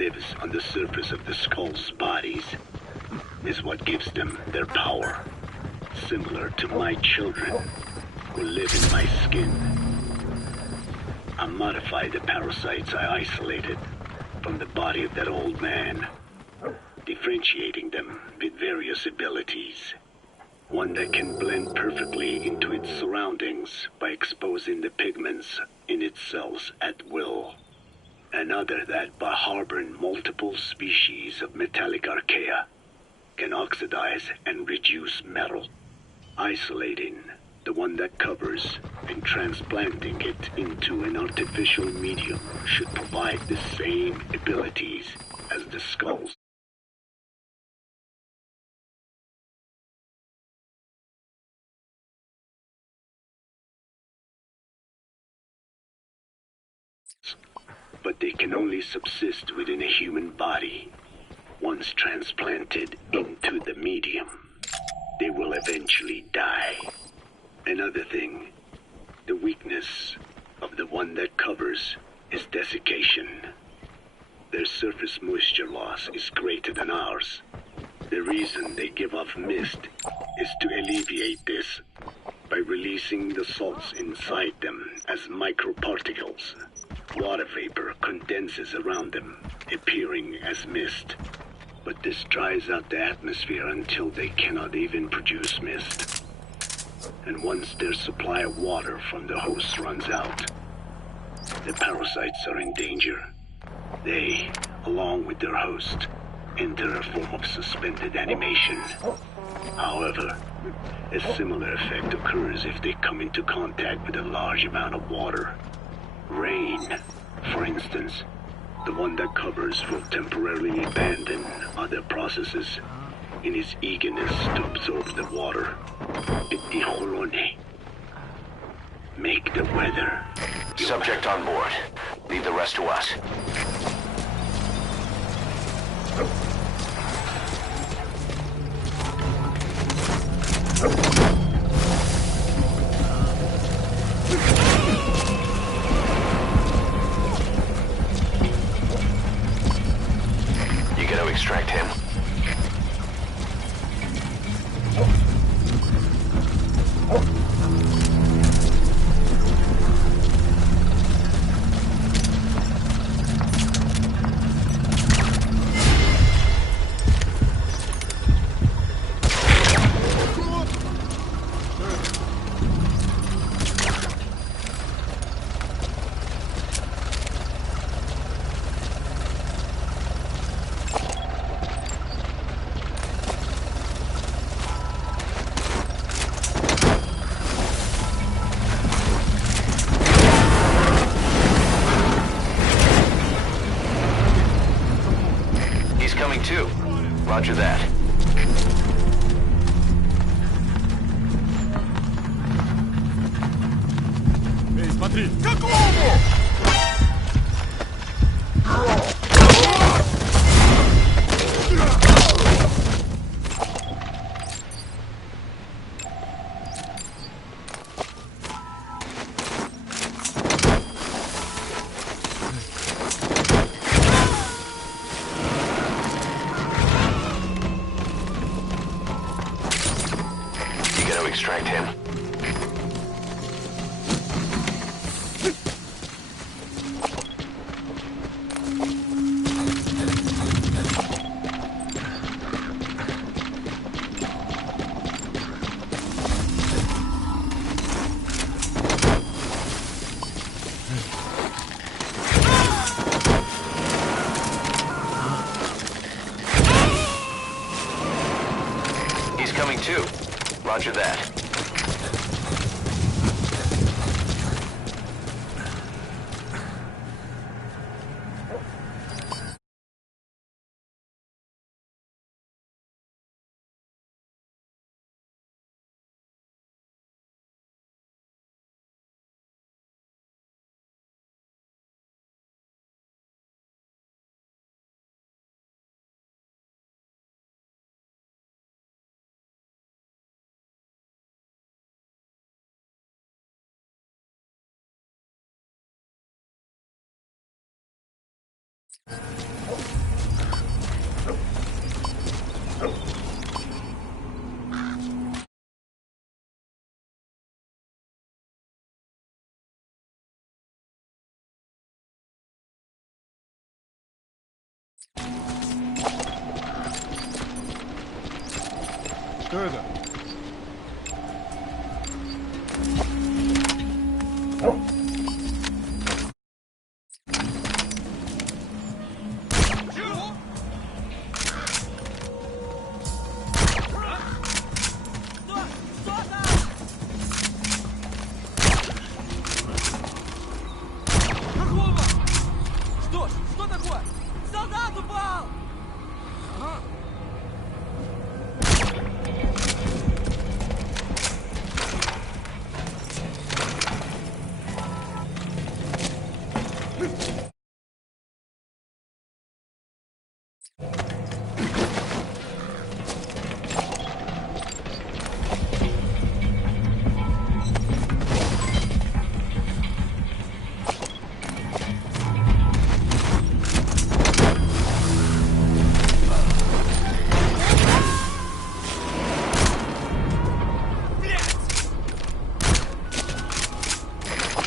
lives on the surface of the skull's bodies is what gives them their power. Similar to my children who live in my skin. I modified the parasites I isolated from the body of that old man, differentiating them with various abilities. One that can blend perfectly into its surroundings by exposing the pigments in its cells at will. Another that, by harboring multiple species of metallic archaea, can oxidize and reduce metal. Isolating the one that covers and transplanting it into an artificial medium should provide the same abilities as the skulls. But they can only subsist within a human body. Once transplanted into the medium, they will eventually die. Another thing, the weakness of the one that covers is desiccation. Their surface moisture loss is greater than ours. The reason they give off mist is to alleviate this by releasing the salts inside them as microparticles. Water vapor condenses around them, appearing as mist. But this dries out the atmosphere until they cannot even produce mist. And once their supply of water from the host runs out, the parasites are in danger. They, along with their host, enter a form of suspended animation. However, a similar effect occurs if they come into contact with a large amount of water. Rain, for instance. The one that covers will temporarily abandon other processes in his eagerness to absorb the water. Make the weather. Subject on board. Leave the rest to us. You gotta extract him. Coming too. Roger that. Эй, смотри! Какому? Extract him. He's coming too. Roger that. Что это? Что такое? Солдат упал!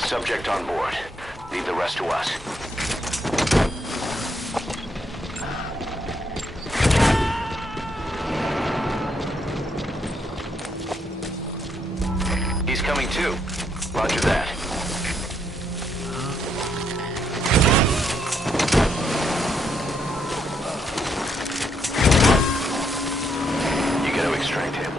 Subject on board. Leave the rest to us. He's coming too. Roger that. You gotta extract him.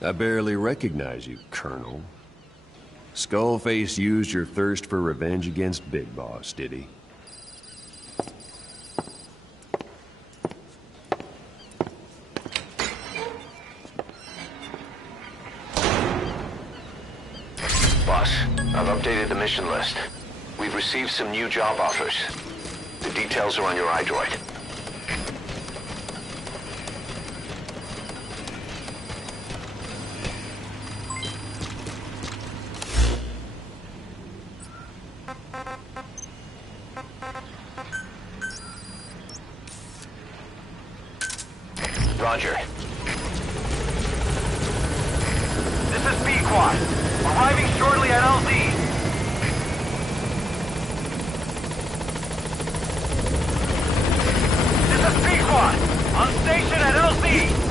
I barely recognize you, Colonel. Skullface used your thirst for revenge against Big Boss, did he? Boss, I've updated the mission list. We've received some new job offers. The details are on your iDroid. Roger. This is B-Quad. Arriving shortly at LZ. This is B-Quad. On station at LZ.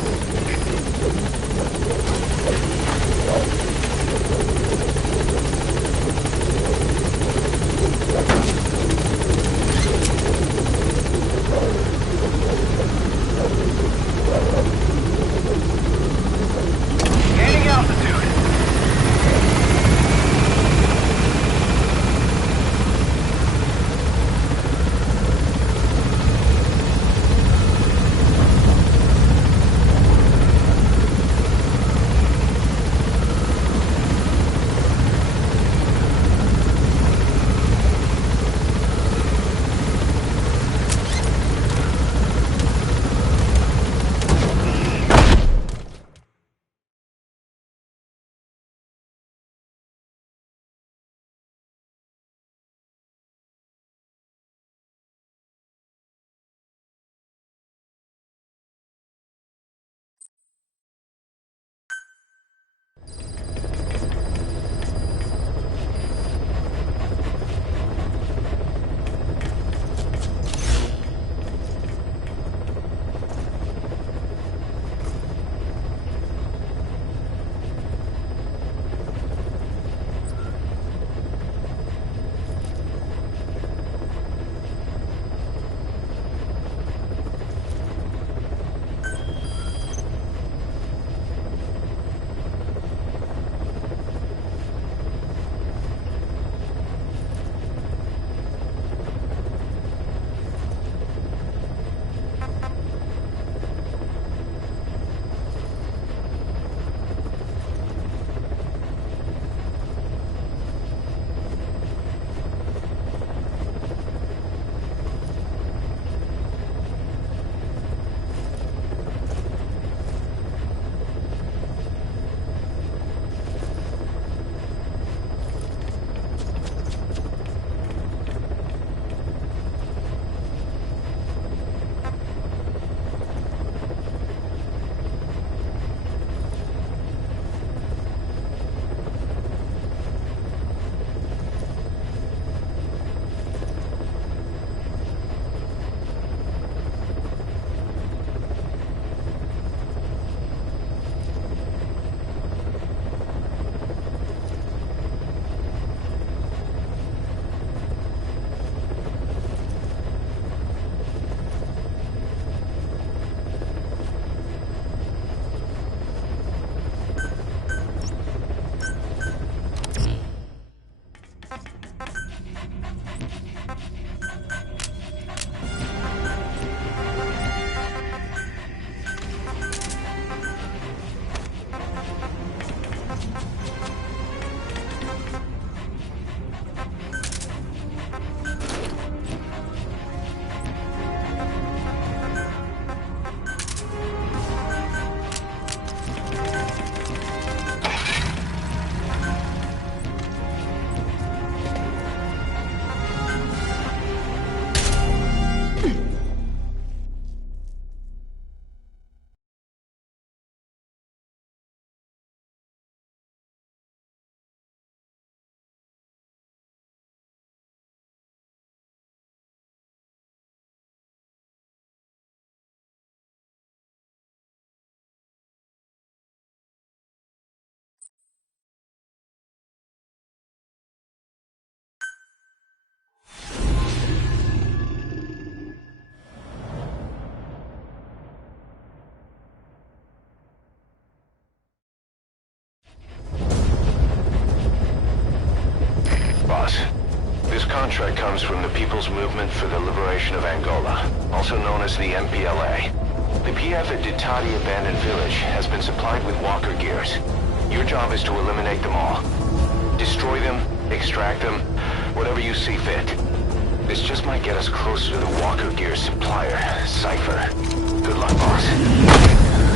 contract comes from the People's Movement for the Liberation of Angola, also known as the MPLA. The PF at Ditati Abandoned Village has been supplied with walker gears. Your job is to eliminate them all. Destroy them, extract them, whatever you see fit. This just might get us closer to the walker gear supplier, Cypher. Good luck, boss.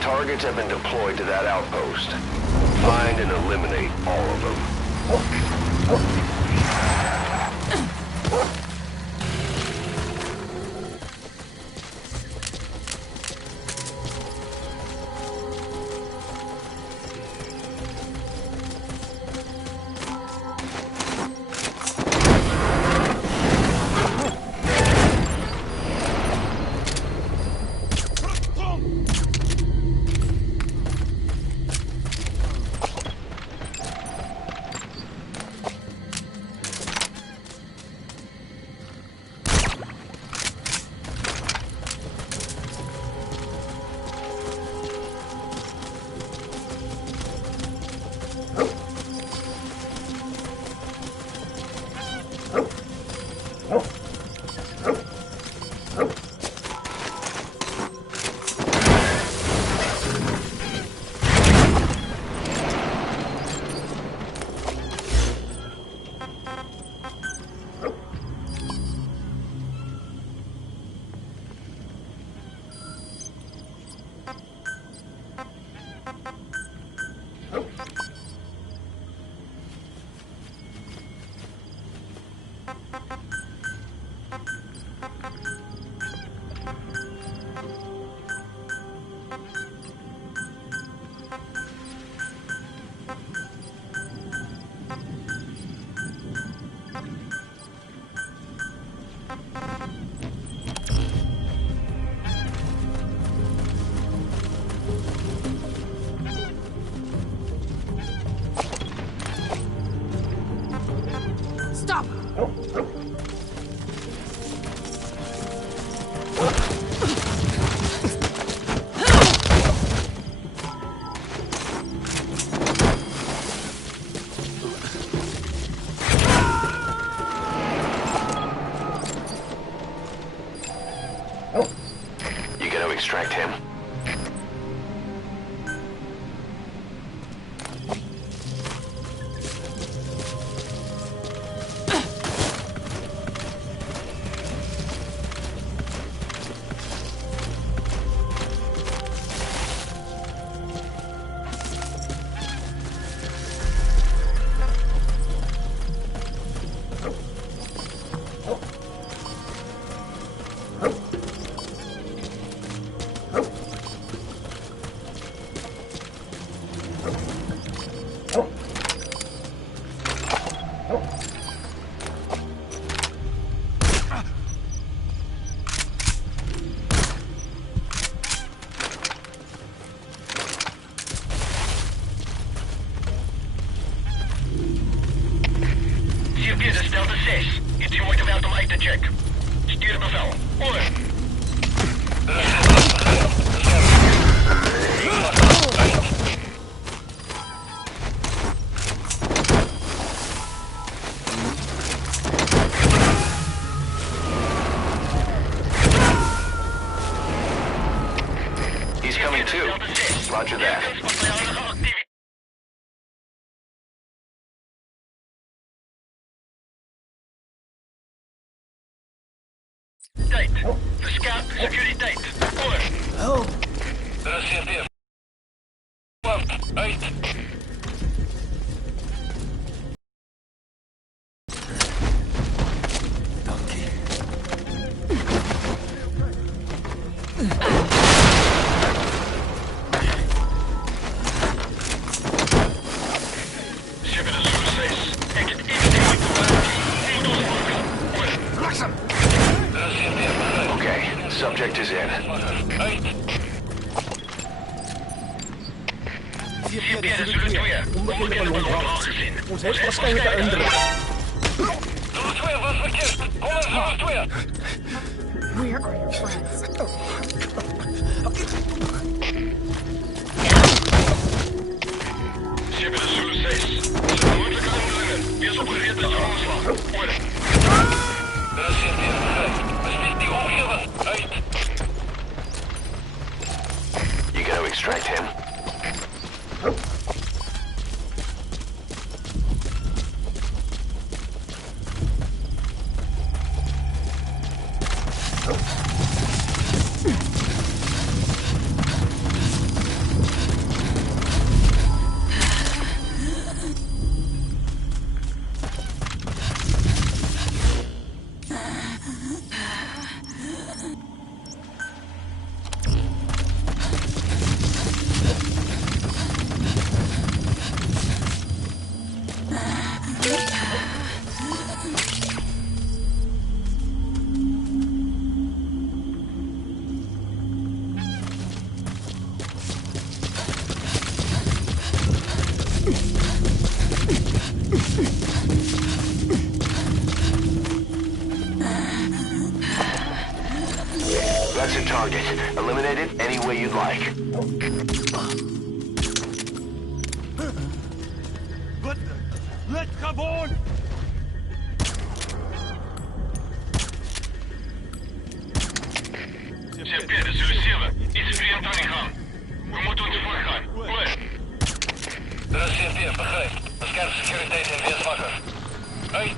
Targets have been deployed to that outpost. Find and eliminate all of them. Stop! You gonna extract him? Dit is Delta 6. Iets moeite waard om uit te checken. Stuur bevel. Over. He's coming too. Delta 6. Roger that. Verskaap securiteit. Oor. Help! Er is CP. Uit. Okay, subject is in. CP is Zulu 2. Onbekende ballon aangezien. Ons heeft waarschijnlijk een indruk. Zulu 2 was verkeerd. Kom eens, Zulu 2. Where are your friends? CP is Zulu 6. Vermoedelijke indrukken. Wees opgereed met je aanslag. Oor. Er is CP begrijp. Bespied die omgeven. Uit. You gonna extract him? That's a target. Eliminate it any way you'd like. Let come on! CP is Zulu 7. Iets vreemd aan de gang. We moeten ons voorgaan. Oor. Er is CP, begrijp. Bescherm securiteit en wees wakker. Uit.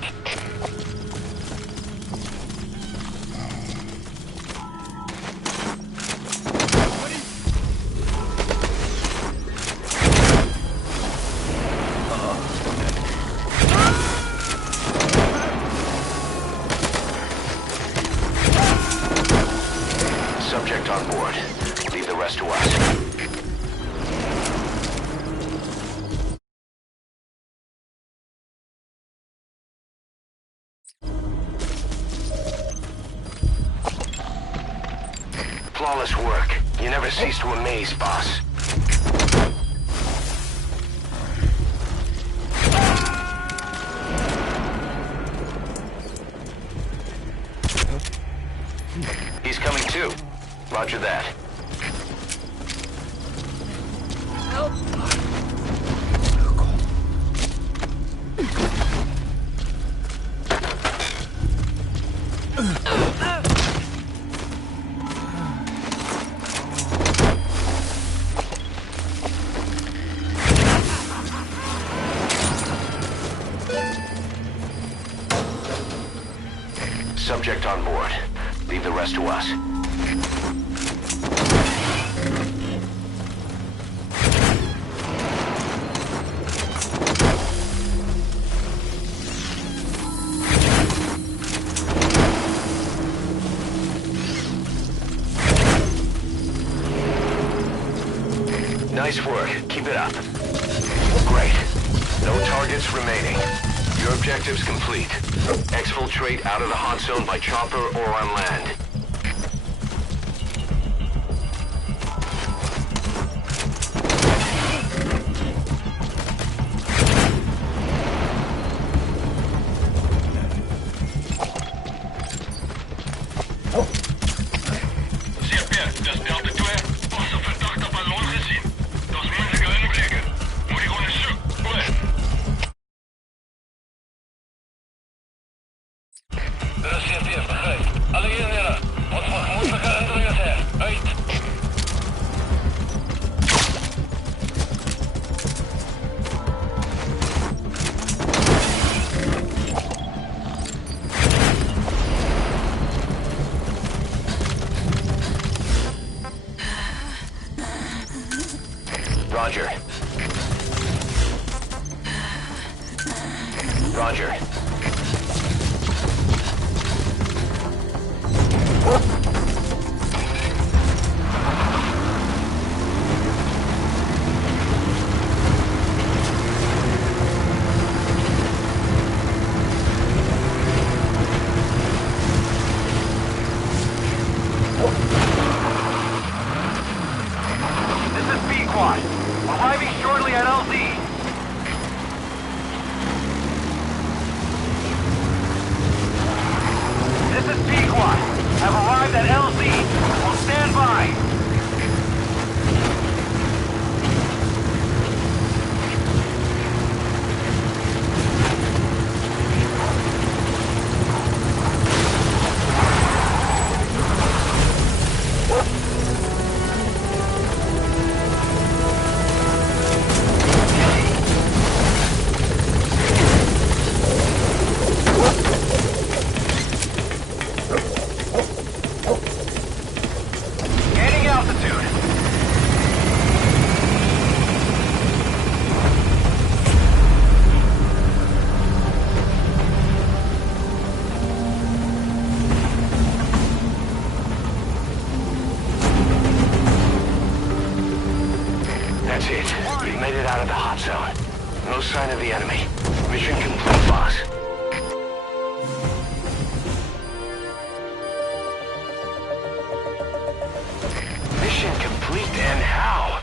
Subject on board. Leave the rest to us. Flawless work. You never cease to amaze, boss. He's coming too. Roger that. Help! Subject on board. Leave the rest to us. Nice work. Keep it up. Great. No targets remaining. Your objective's complete. Exfiltrate out of the hot zone by chopper or on land. CP, dat is Delta 2. Pas een verdachte ballon gezien. Dat is moeilijke inbreken. Moet ik onderzoeken. Oor. Er is CP, begrijp. Alle eenheden. Wat voor gemoedelijke indringen zijn. Uit. Roger. Roger. Arriving shortly at LZ. This is Pequot. Have arrived at LZ. Will stand by. Gaining altitude. That's it. We've made it out of the hot zone. No sign of the enemy. Mission complete, boss. Mission complete, and how?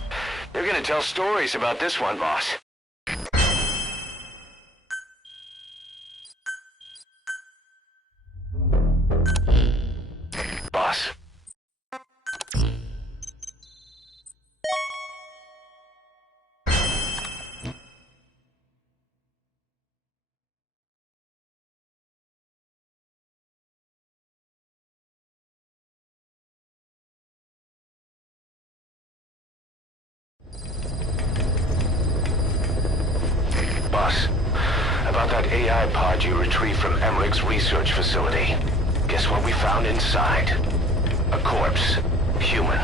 They're gonna tell stories about this one, boss. Boss. Boss, about that AI pod you retrieved from Emmerich's research facility. Guess what we found inside? A corpse. Human.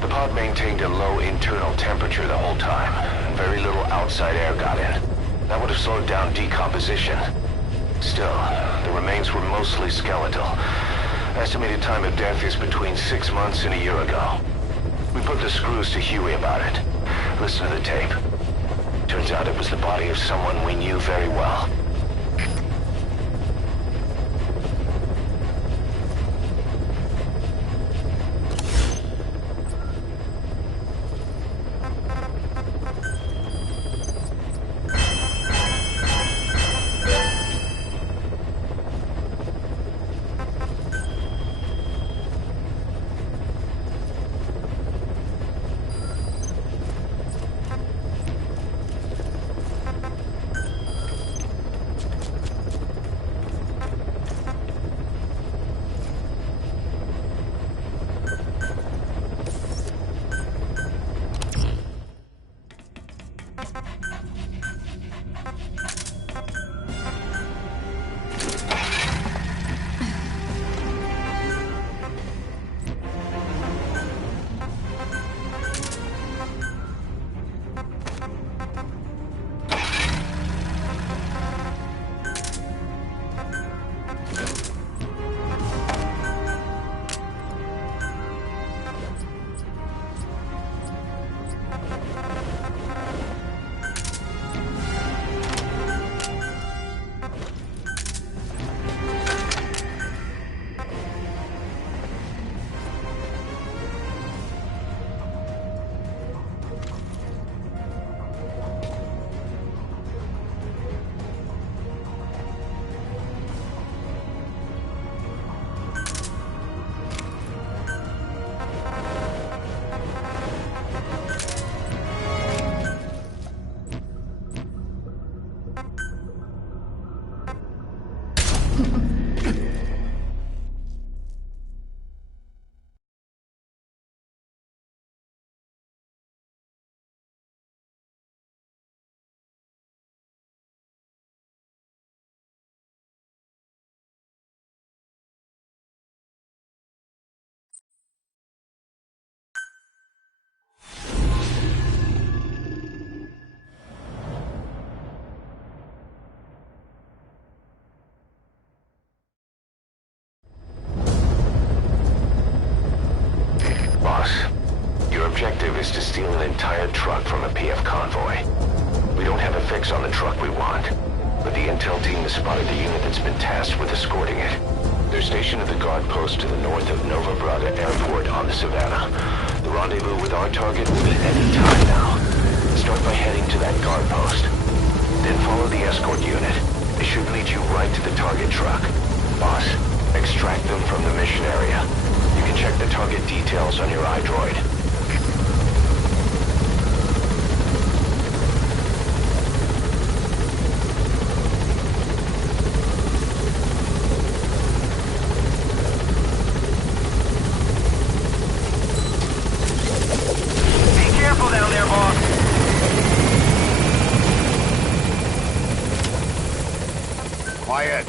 The pod maintained a low internal temperature the whole time, and very little outside air got in. That would have slowed down decomposition. Still, the remains were mostly skeletal. Estimated time of death is between 6 months and a year ago. We put the screws to Huey about it. Listen to the tape. Turns out it was the body of someone we knew very well. steal an entire truck from a PF convoy. We don't have a fix on the truck we want, but the intel team has spotted the unit that's been tasked with escorting it. They're stationed at the guard post to the north of Nova Braga Airport on the Savannah. The rendezvous with our target will be any time now. Start by heading to that guard post. Then follow the escort unit. It should lead you right to the target truck. Boss, extract them from the mission area. You can check the target details on your iDroid. Be careful down there, boss. Quiet.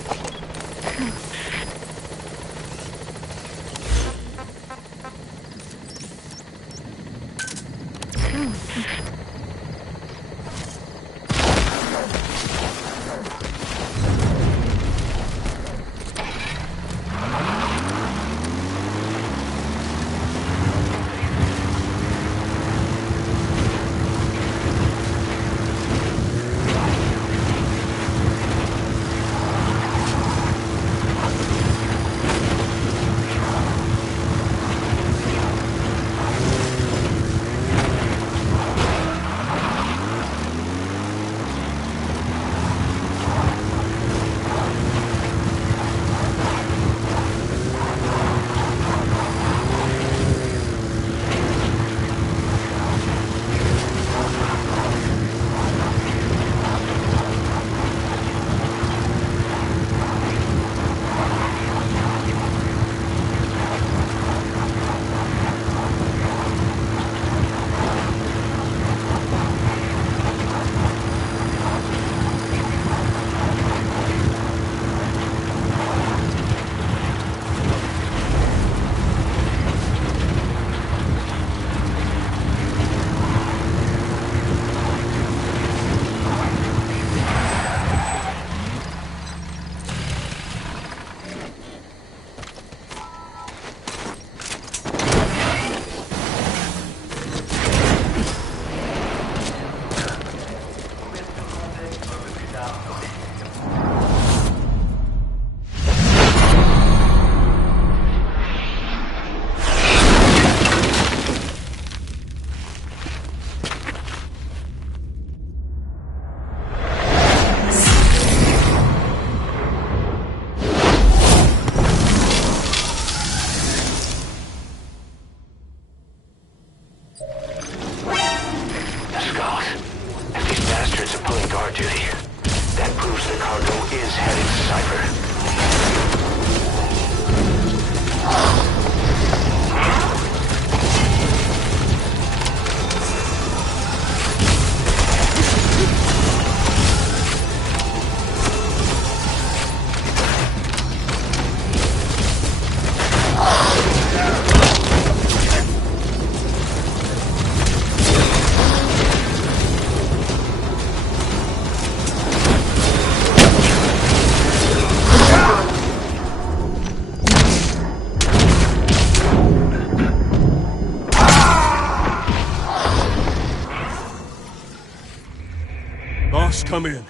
Boss, come in.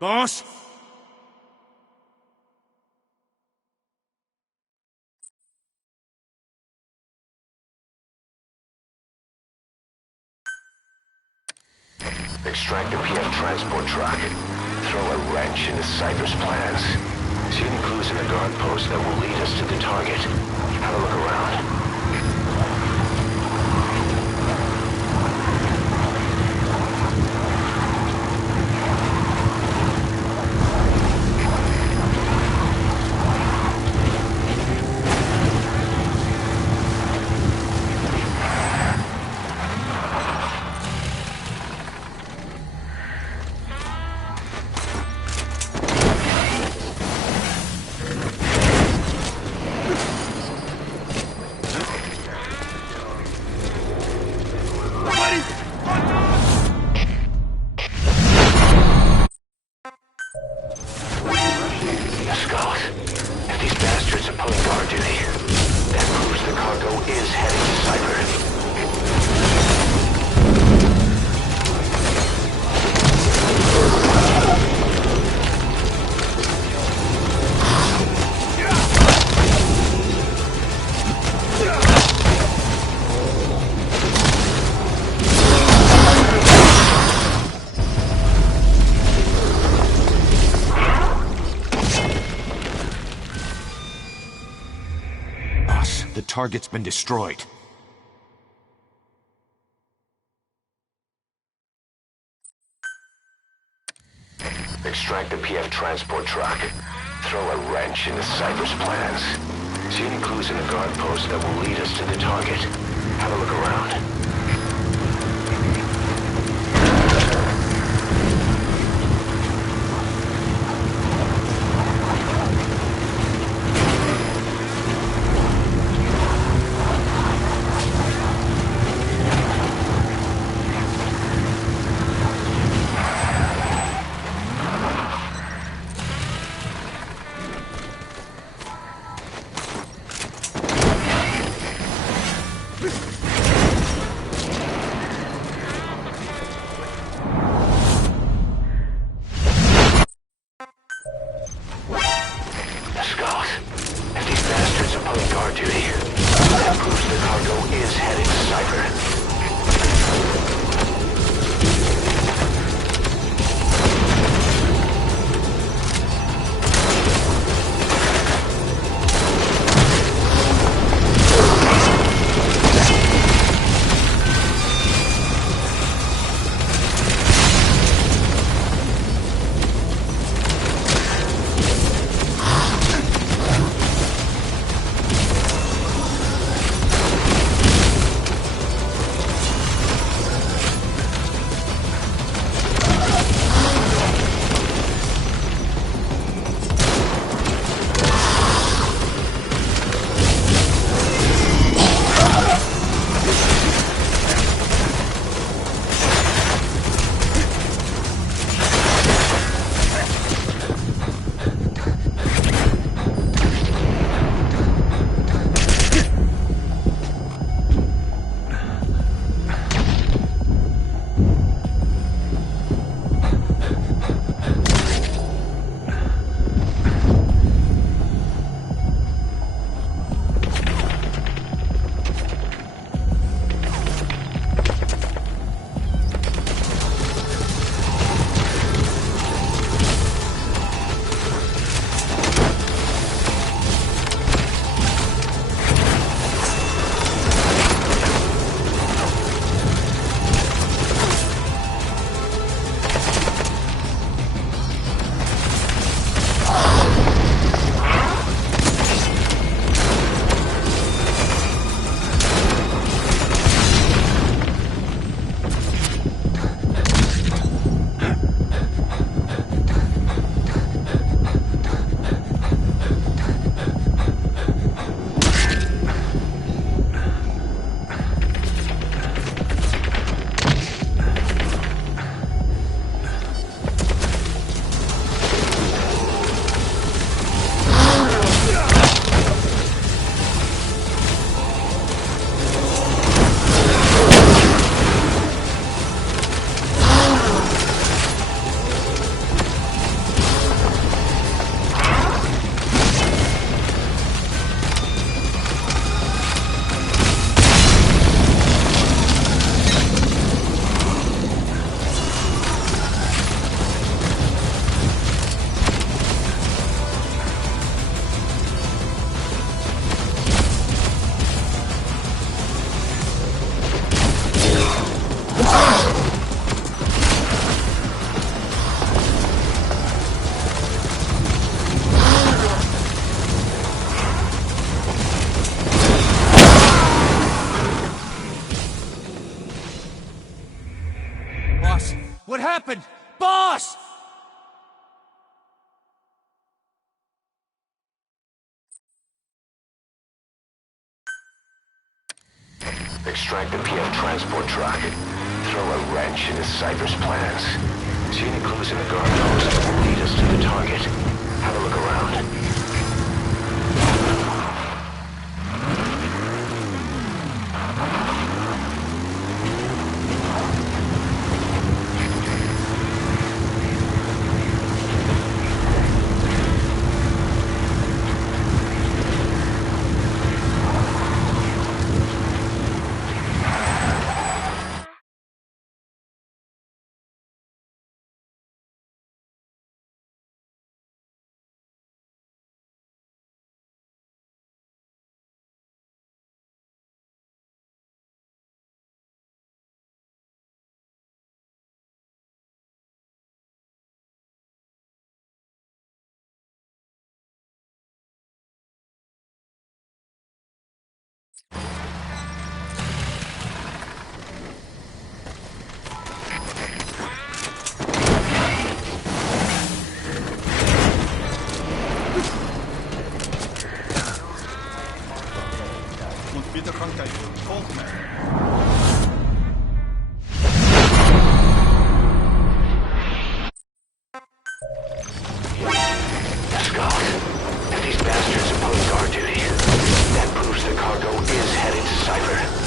Boss? Extract the PF transport truck. Throw a wrench into Cypher's plans. See any clues in the guard post that will lead us to the target. Have a look around. The target's been destroyed. Extract the PF transport truck. Throw a wrench into Cypher's plans. See any clues in the guard post that will lead us to the target. Have a look around. What happened? Boss! Extract the PF transport truck. Throw a wrench into Cypher's plans. See any clues in the guard post that will lead us to the target. Have a look around. Bitte gangtijd. Volg mij. Scott, if these bastards are pulling guard duty, that proves the cargo is headed to Cypher.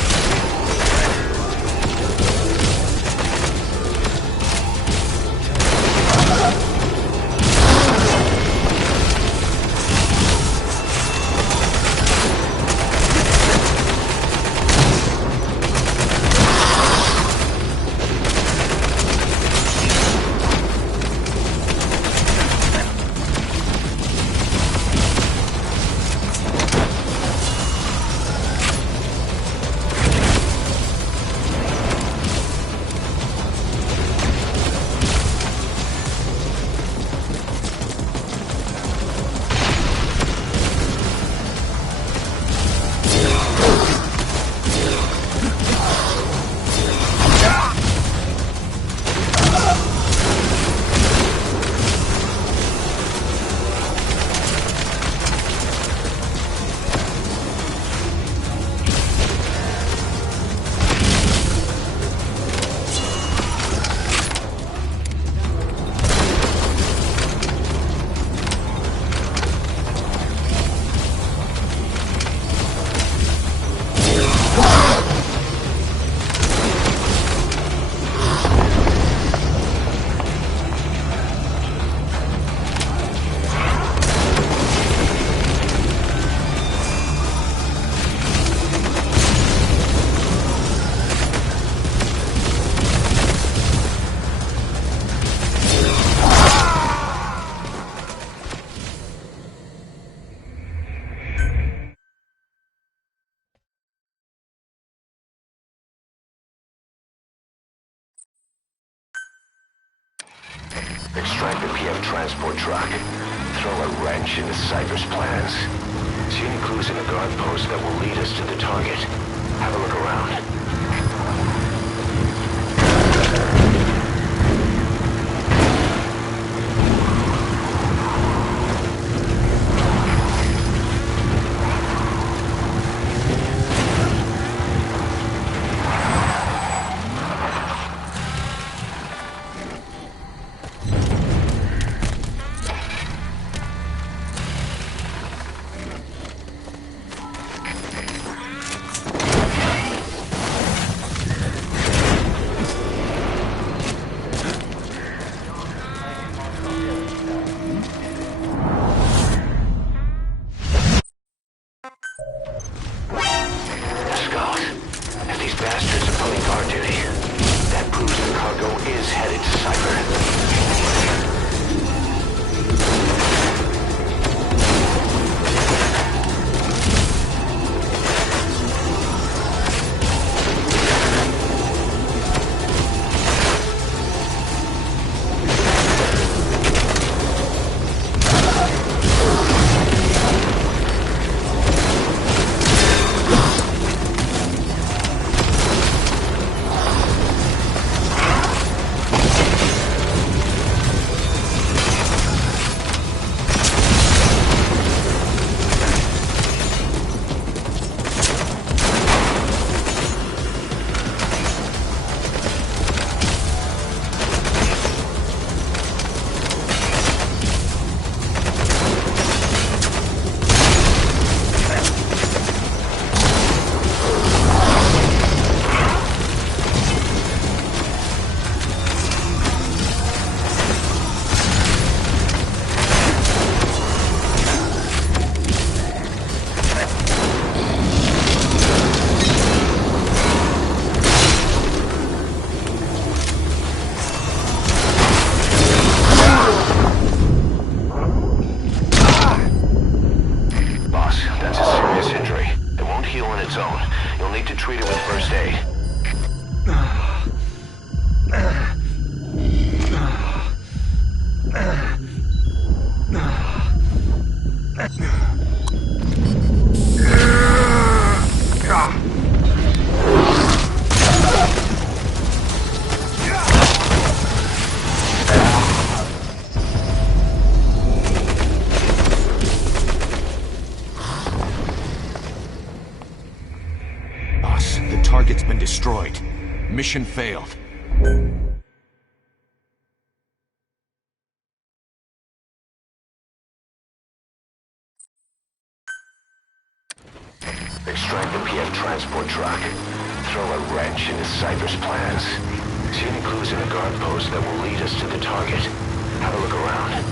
Extract the PF transport truck. Throw a wrench into Cypher's plans. See any clues in the guard post that will lead us to the target. Have a look around. Scott, if these bastards are pulling guard duty, that proves the cargo is headed to Cypher. The target's been destroyed. Mission failed. Extract the PF transport truck. Throw a wrench into Cypher's plans. See any clues in the guard post that will lead us to the target. Have a look around.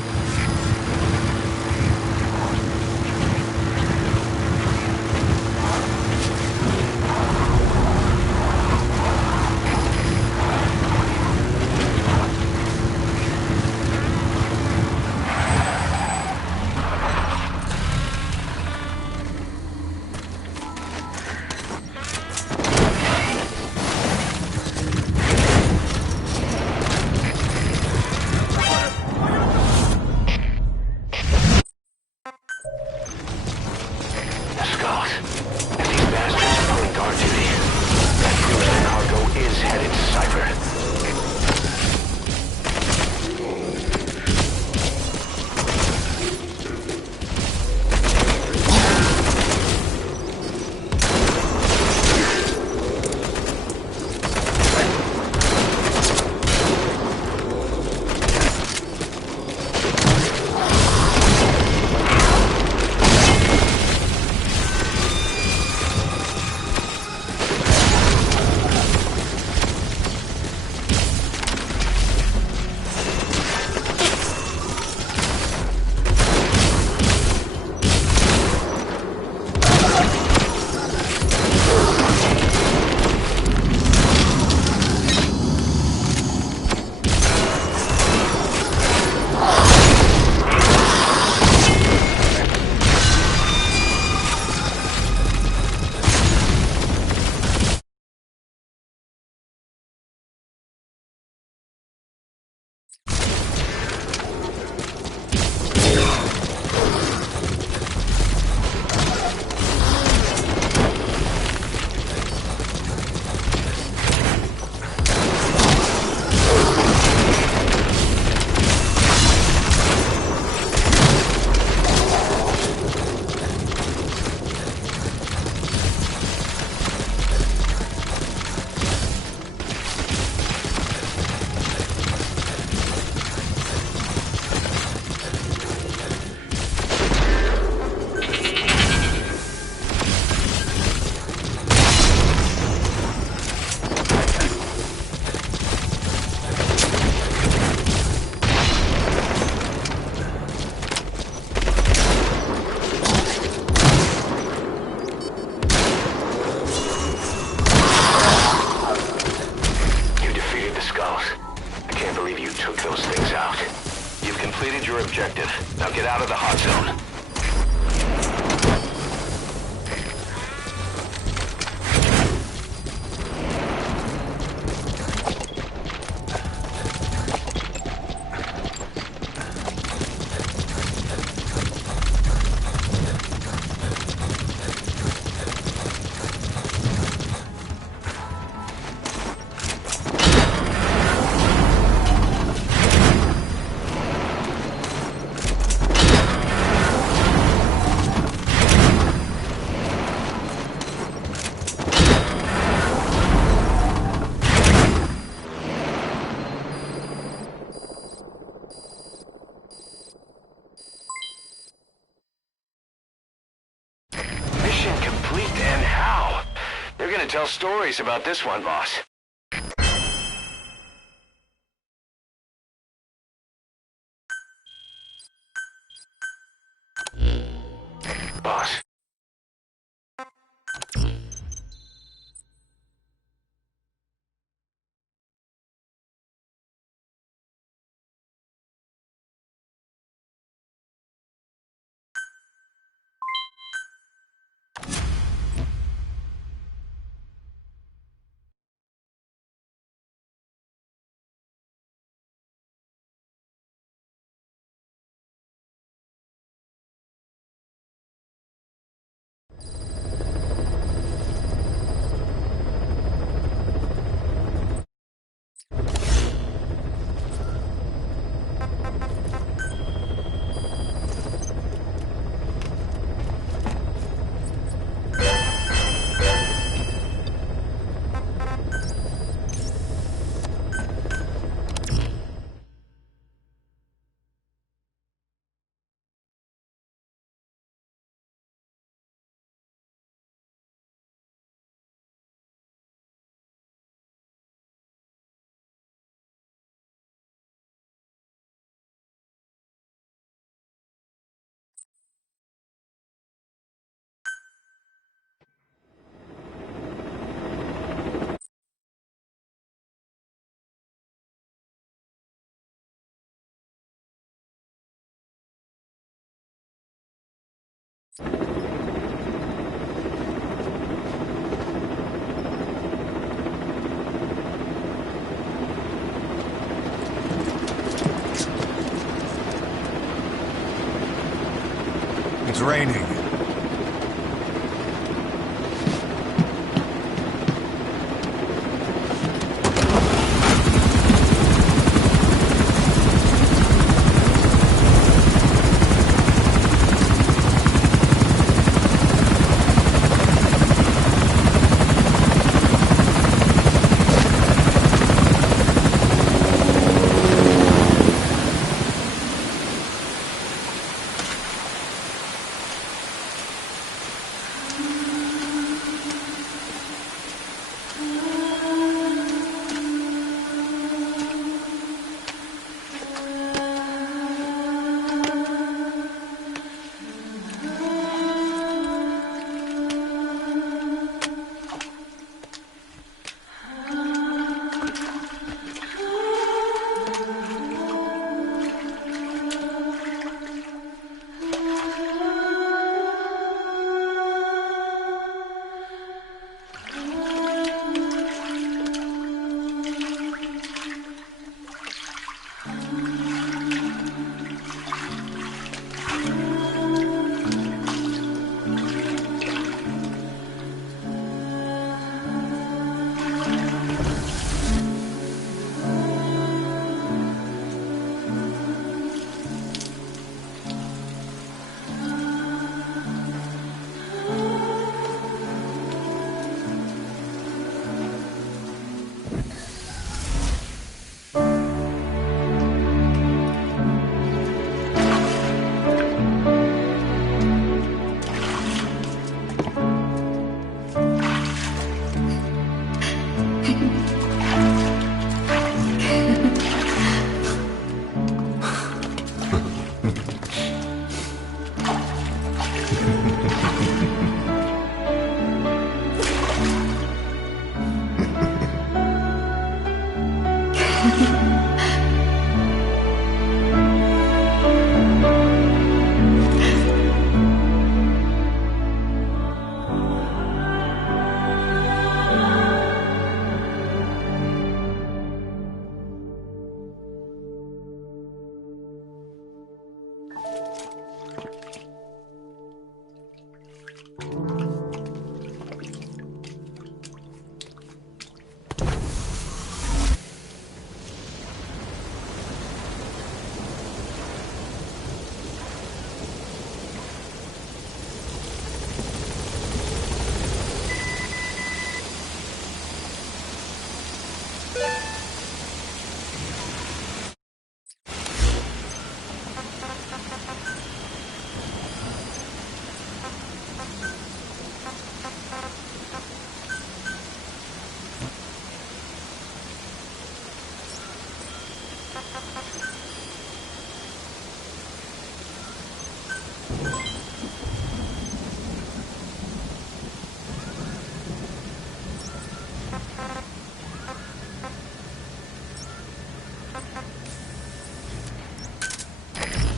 Your objective. Now get out of the hot zone. They're gonna tell stories about this one, boss. Boss. It's raining.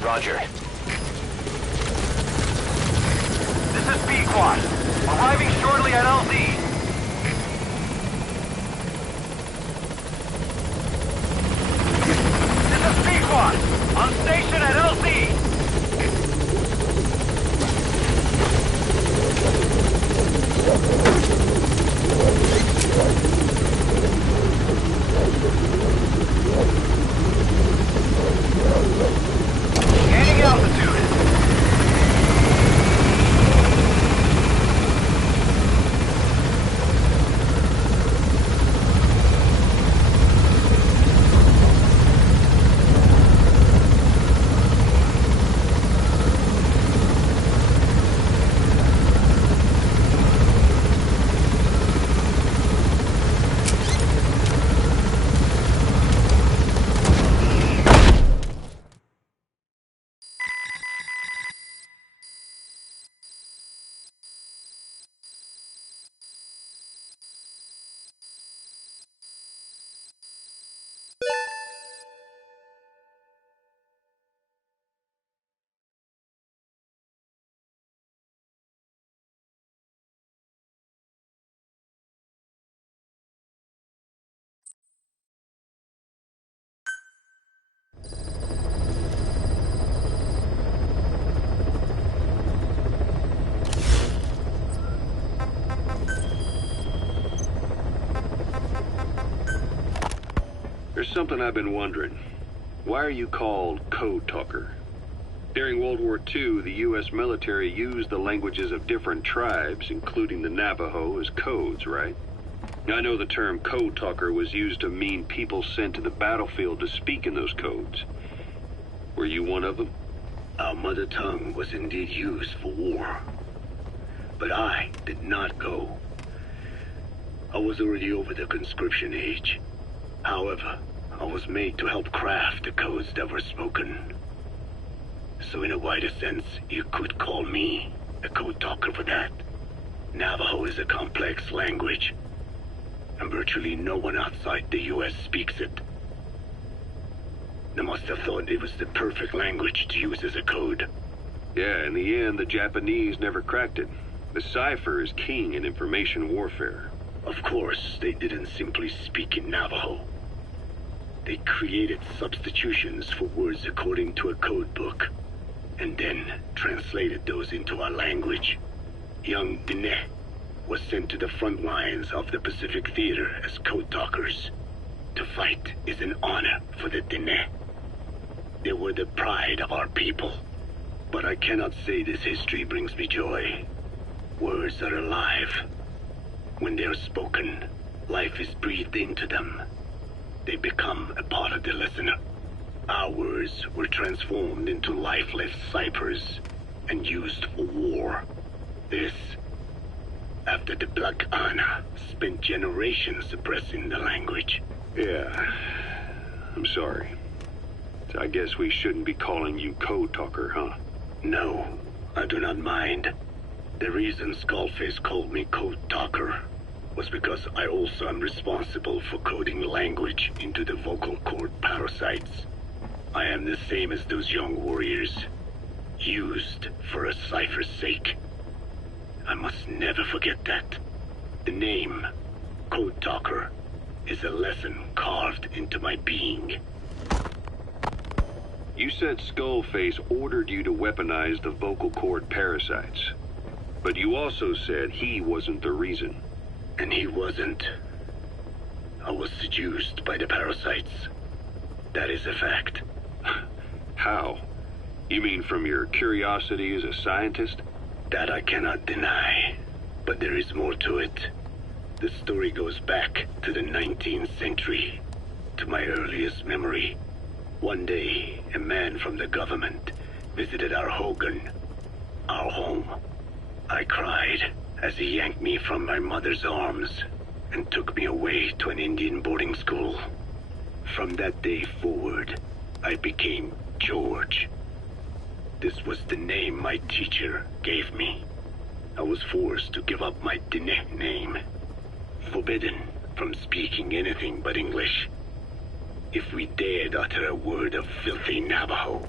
Roger. This is B-Quad. Arriving shortly at LZ. This is B-Quad. On station at LZ. Gaining altitude. something I've been wondering. Why are you called Code Talker? During World War II, the U.S. military used the languages of different tribes, including the Navajo, as codes, right? I know the term Code Talker was used to mean people sent to the battlefield to speak in those codes. Were you one of them? Our mother tongue was indeed used for war. But I did not go. I was already over the conscription age. However, I was made to help craft the codes that were spoken. So in a wider sense, you could call me a code talker for that. Navajo is a complex language, and virtually no one outside the U.S. speaks it. They must have thought it was the perfect language to use as a code. Yeah, in the end, the Japanese never cracked it. The cipher is king in information warfare. Of course, they didn't simply speak in Navajo. They created substitutions for words according to a code book, and then translated those into our language. Young Diné was sent to the front lines of the Pacific Theater as code talkers. To fight is an honor for the Diné. They were the pride of our people. But I cannot say this history brings me joy. Words are alive. When they are spoken, life is breathed into them. They become a part of the listener. Our words were transformed into lifeless ciphers and used for war. This, after the Black Ana spent generations suppressing the language. Yeah, I'm sorry. I guess we shouldn't be calling you Code Talker, huh? No, I do not mind. The reason Skullface called me Code Talker was because I also am responsible for coding language into the vocal cord parasites. I am the same as those young warriors, used for a cipher's sake. I must never forget that. The name, Code Talker, is a lesson carved into my being. You said Skullface ordered you to weaponize the vocal cord parasites. But you also said he wasn't the reason. And he wasn't. I was seduced by the parasites. That is a fact. How? You mean from your curiosity as a scientist? That I cannot deny. But there is more to it. The story goes back to the 19th century, to my earliest memory. One day, a man from the government visited our Hogan, our home. I cried as he yanked me from my mother's arms and took me away to an Indian boarding school. From that day forward, I became George. This was the name my teacher gave me. I was forced to give up my Diné name, forbidden from speaking anything but English. If we dared utter a word of filthy Navajo,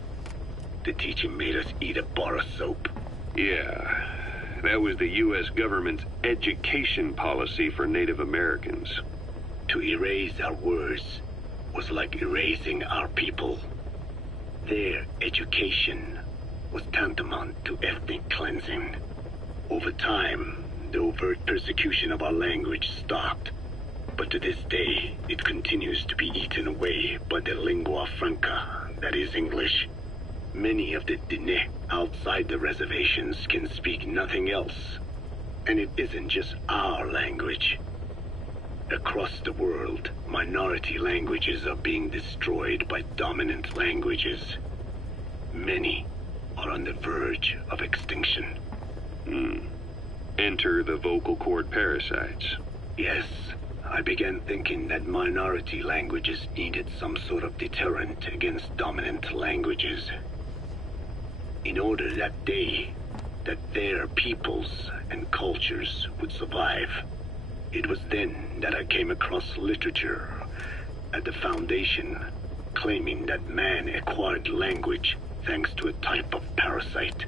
the teacher made us eat a bar of soap. Yeah, that was the U.S. government's education policy for Native Americans. To erase our words was like erasing our people. Their education was tantamount to ethnic cleansing. Over time, the overt persecution of our language stopped. But to this day, it continues to be eaten away by the lingua franca, that is English. Many of the Diné outside the reservations can speak nothing else. And it isn't just our language. Across the world, minority languages are being destroyed by dominant languages. Many are on the verge of extinction. Enter the vocal cord parasites. Yes. I began thinking that minority languages needed some sort of deterrent against dominant languages. In order that their peoples and cultures would survive. It was then that I came across literature at the Foundation claiming that man acquired language thanks to a type of parasite,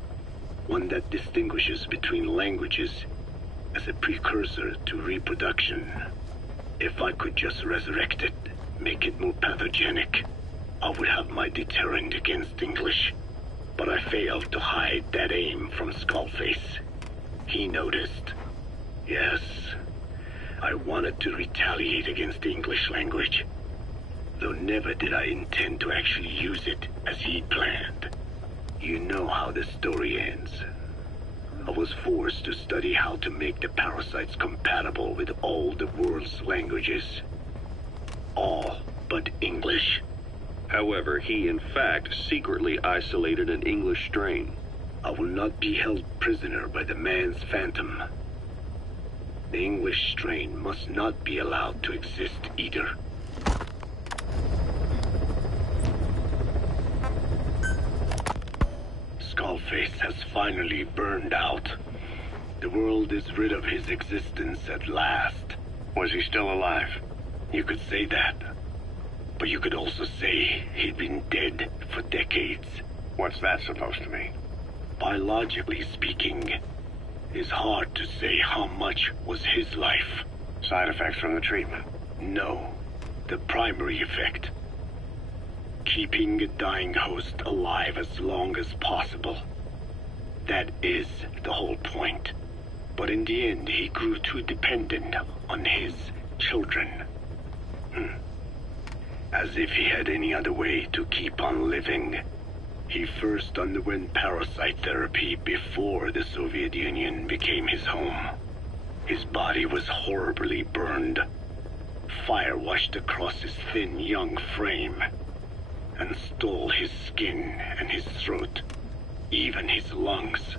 one that distinguishes between languages as a precursor to reproduction. If I could just resurrect it, make it more pathogenic, I would have my deterrent against English. But I failed to hide that aim from Skullface. He noticed. Yes, I wanted to retaliate against the English language. though never did I intend to actually use it as he planned. You know how the story ends. I was forced to study how to make the parasites compatible with all the world's languages. All but English. However, he in fact secretly isolated an English strain. I will not be held prisoner by the man's phantom. The English strain must not be allowed to exist either. Skullface has finally burned out. The world is rid of his existence at last. Was he still alive? You could say that. But you could also say he'd been dead for decades. What's that supposed to mean? Biologically speaking, it's hard to say how much was his life. Side effects from the treatment? No. The primary effect. Keeping a dying host alive as long as possible. That is the whole point. But in the end, he grew too dependent on his children. As if he had any other way to keep on living. He first underwent parasite therapy before the Soviet Union became his home. His body was horribly burned. Fire washed across his thin young frame and stole his skin and his throat, even his lungs.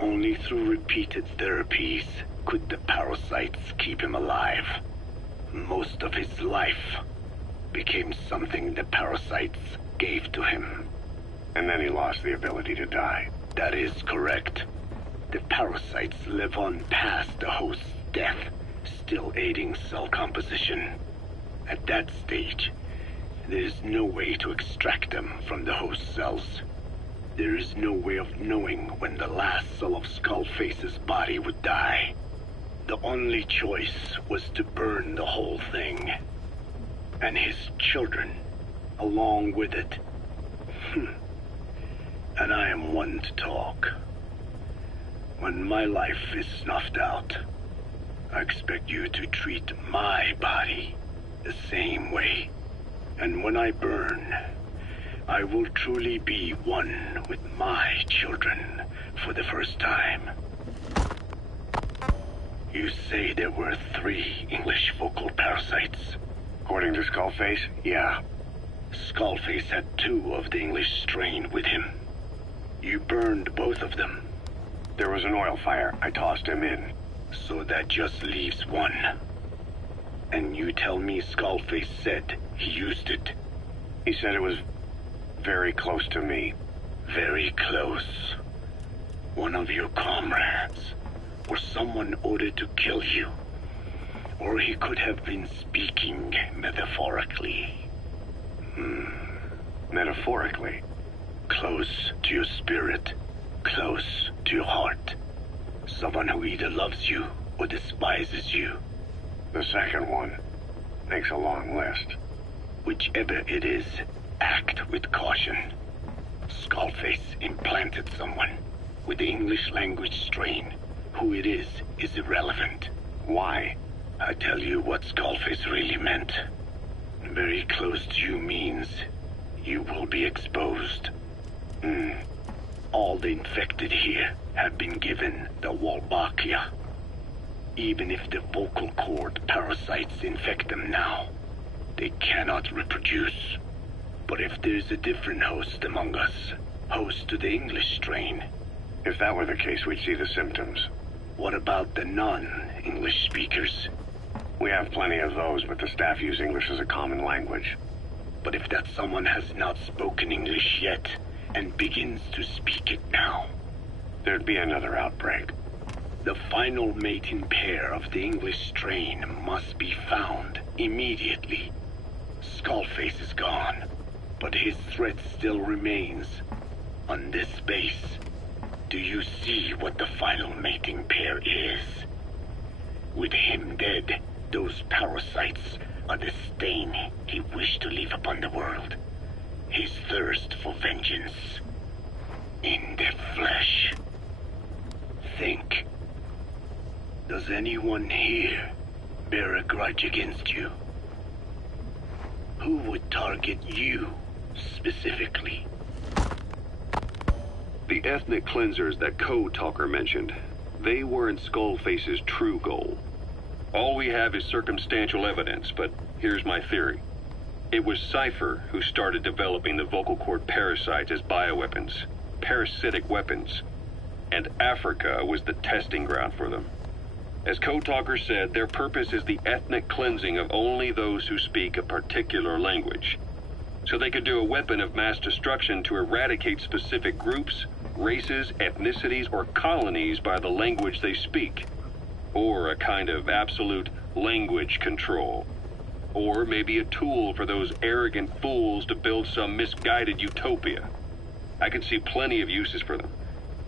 Only through repeated therapies could the parasites keep him alive. Most of his life became something the parasites gave to him. And then he lost the ability to die. That is correct. The parasites live on past the host's death, still aiding cell composition. At that stage, there is no way to extract them from the host cells. There is no way of knowing when the last cell of Skullface's body would die. The only choice was to burn the whole thing. And his children, along with it. And I am one to talk. When my life is snuffed out, I expect you to treat my body the same way. And when I burn, I will truly be one with my children for the first time. You say there were 3 English vocal parasites. According to Skullface, yeah. Skullface had 2 of the English strain with him. You burned both of them. There was an oil fire. I tossed him in. So that just leaves 1. And you tell me Skullface said he used it. He said it was very close to me. Very close. One of your comrades, or someone ordered to kill you. Or he could have been speaking metaphorically. Metaphorically? Close to your spirit, close to your heart. Someone who either loves you or despises you. The second one makes a long list. Whichever it is, act with caution. Skullface implanted someone with the English language strain. Who it is irrelevant. Why? I tell you what Skullface really meant. Very close to you means you will be exposed. All the infected here have been given the Wolbachia. Even if the vocal cord parasites infect them now, they cannot reproduce. But if there's a different host among us, host to the English strain. If that were the case, we'd see the symptoms. What about the non-English speakers? We have plenty of those, but the staff use English as a common language. But if that someone has not spoken English yet, and begins to speak it now, there'd be another outbreak. The final mating pair of the English strain must be found immediately. Skullface is gone, but his threat still remains. On this base, do you see what the final mating pair is? With him dead, those parasites are the stain he wished to leave upon the world. His thirst for vengeance. In the flesh. Think. Does anyone here bear a grudge against you? Who would target you, specifically? The ethnic cleansers that Code Talker mentioned, they weren't Skullface's true goal. All we have is circumstantial evidence, but here's my theory. It was Cypher who started developing the vocal cord parasites as bioweapons, parasitic weapons, and Africa was the testing ground for them. As Code Talker said, their purpose is the ethnic cleansing of only those who speak a particular language, so they could do a weapon of mass destruction to eradicate specific groups, races, ethnicities, or colonies by the language they speak, or a kind of absolute language control. Or maybe a tool for those arrogant fools to build some misguided utopia. I can see plenty of uses for them.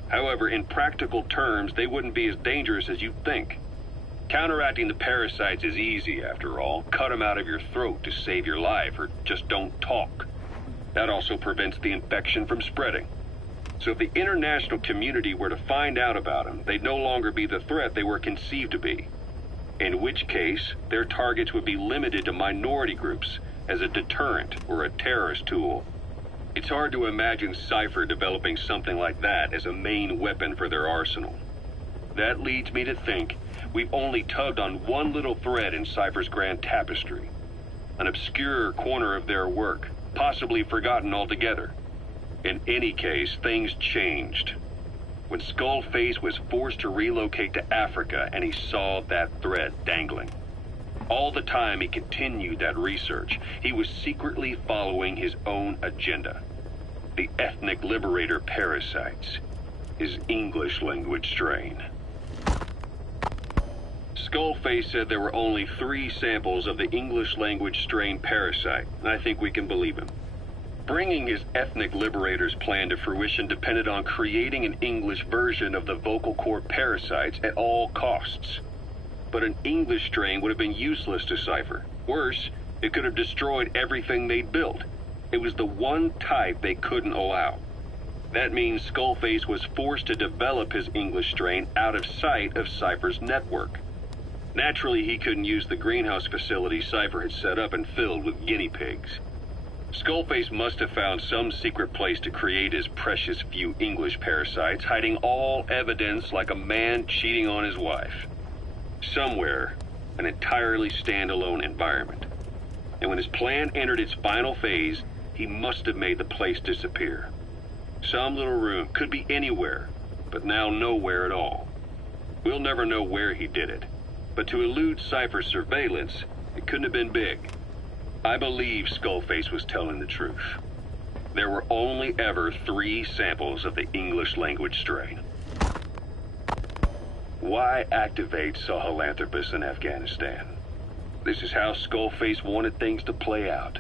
However, in practical terms, they wouldn't be as dangerous as you'd think. Counteracting the parasites is easy, after all. Cut them out of your throat to save your life, or just don't talk. That also prevents the infection from spreading. So if the international community were to find out about them, they'd no longer be the threat they were conceived to be. In which case, their targets would be limited to minority groups as a deterrent or a terrorist tool. It's hard to imagine Cypher developing something like that as a main weapon for their arsenal. That leads me to think we've only tugged on one little thread in Cypher's grand tapestry. An obscure corner of their work, possibly forgotten altogether. In any case, things changed when Skullface was forced to relocate to Africa and he saw that thread dangling. All the time he continued that research, he was secretly following his own agenda. The ethnic liberator parasites, his English language strain. Skullface said there were only 3 samples of the English language strain parasite, and I think we can believe him. Bringing his ethnic liberator's plan to fruition depended on creating an English version of the vocal cord parasites at all costs. But an English strain would have been useless to Cypher. Worse, it could have destroyed everything they'd built. It was the one type they couldn't allow. That means Skullface was forced to develop his English strain out of sight of Cypher's network. Naturally, he couldn't use the greenhouse facility Cypher had set up and filled with guinea pigs. Skullface must have found some secret place to create his precious few English parasites, hiding all evidence like a man cheating on his wife. Somewhere, an entirely standalone environment. And when his plan entered its final phase, he must have made the place disappear. Some little room, could be anywhere, but now nowhere at all. We'll never know where he did it, but to elude Cypher's surveillance, it couldn't have been big. I believe Skullface was telling the truth. There were only ever 3 samples of the English language strain. Why activate Sahelanthropus in Afghanistan? This is how Skullface wanted things to play out.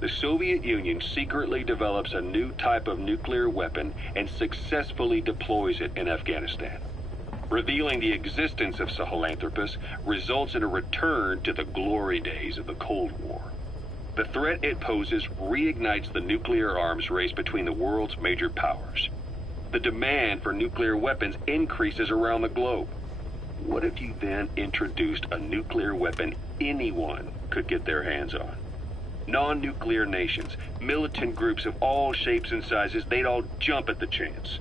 The Soviet Union secretly develops a new type of nuclear weapon and successfully deploys it in Afghanistan. Revealing the existence of Sahelanthropus results in a return to the glory days of the Cold War. The threat it poses reignites the nuclear arms race between the world's major powers. The demand for nuclear weapons increases around the globe. What if you then introduced a nuclear weapon anyone could get their hands on? Non-nuclear nations, militant groups of all shapes and sizes, they'd all jump at the chance.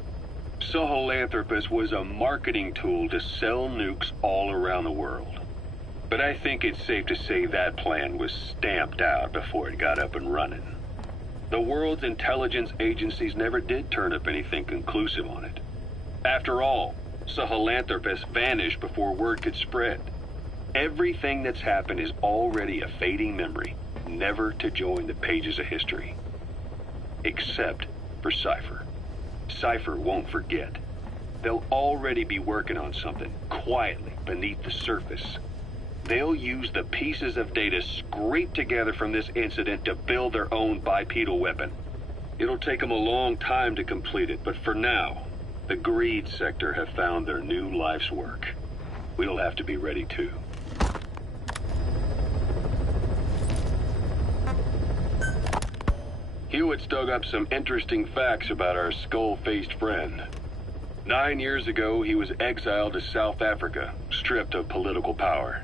Sahelanthropus was a marketing tool to sell nukes all around the world. But I think it's safe to say that plan was stamped out before it got up and running. The world's intelligence agencies never did turn up anything conclusive on it. After all, Sahelanthropus vanished before word could spread. Everything that's happened is already a fading memory, never to join the pages of history. Except for Cypher. Cypher won't forget. They'll already be working on something, quietly, beneath the surface. They'll use the pieces of data scraped together from this incident to build their own bipedal weapon. It'll take them a long time to complete it, but for now, the greed sector have found their new life's work. We'll have to be ready too. Hewitt's dug up some interesting facts about our skull-faced friend. 9 years ago, he was exiled to South Africa, stripped of political power.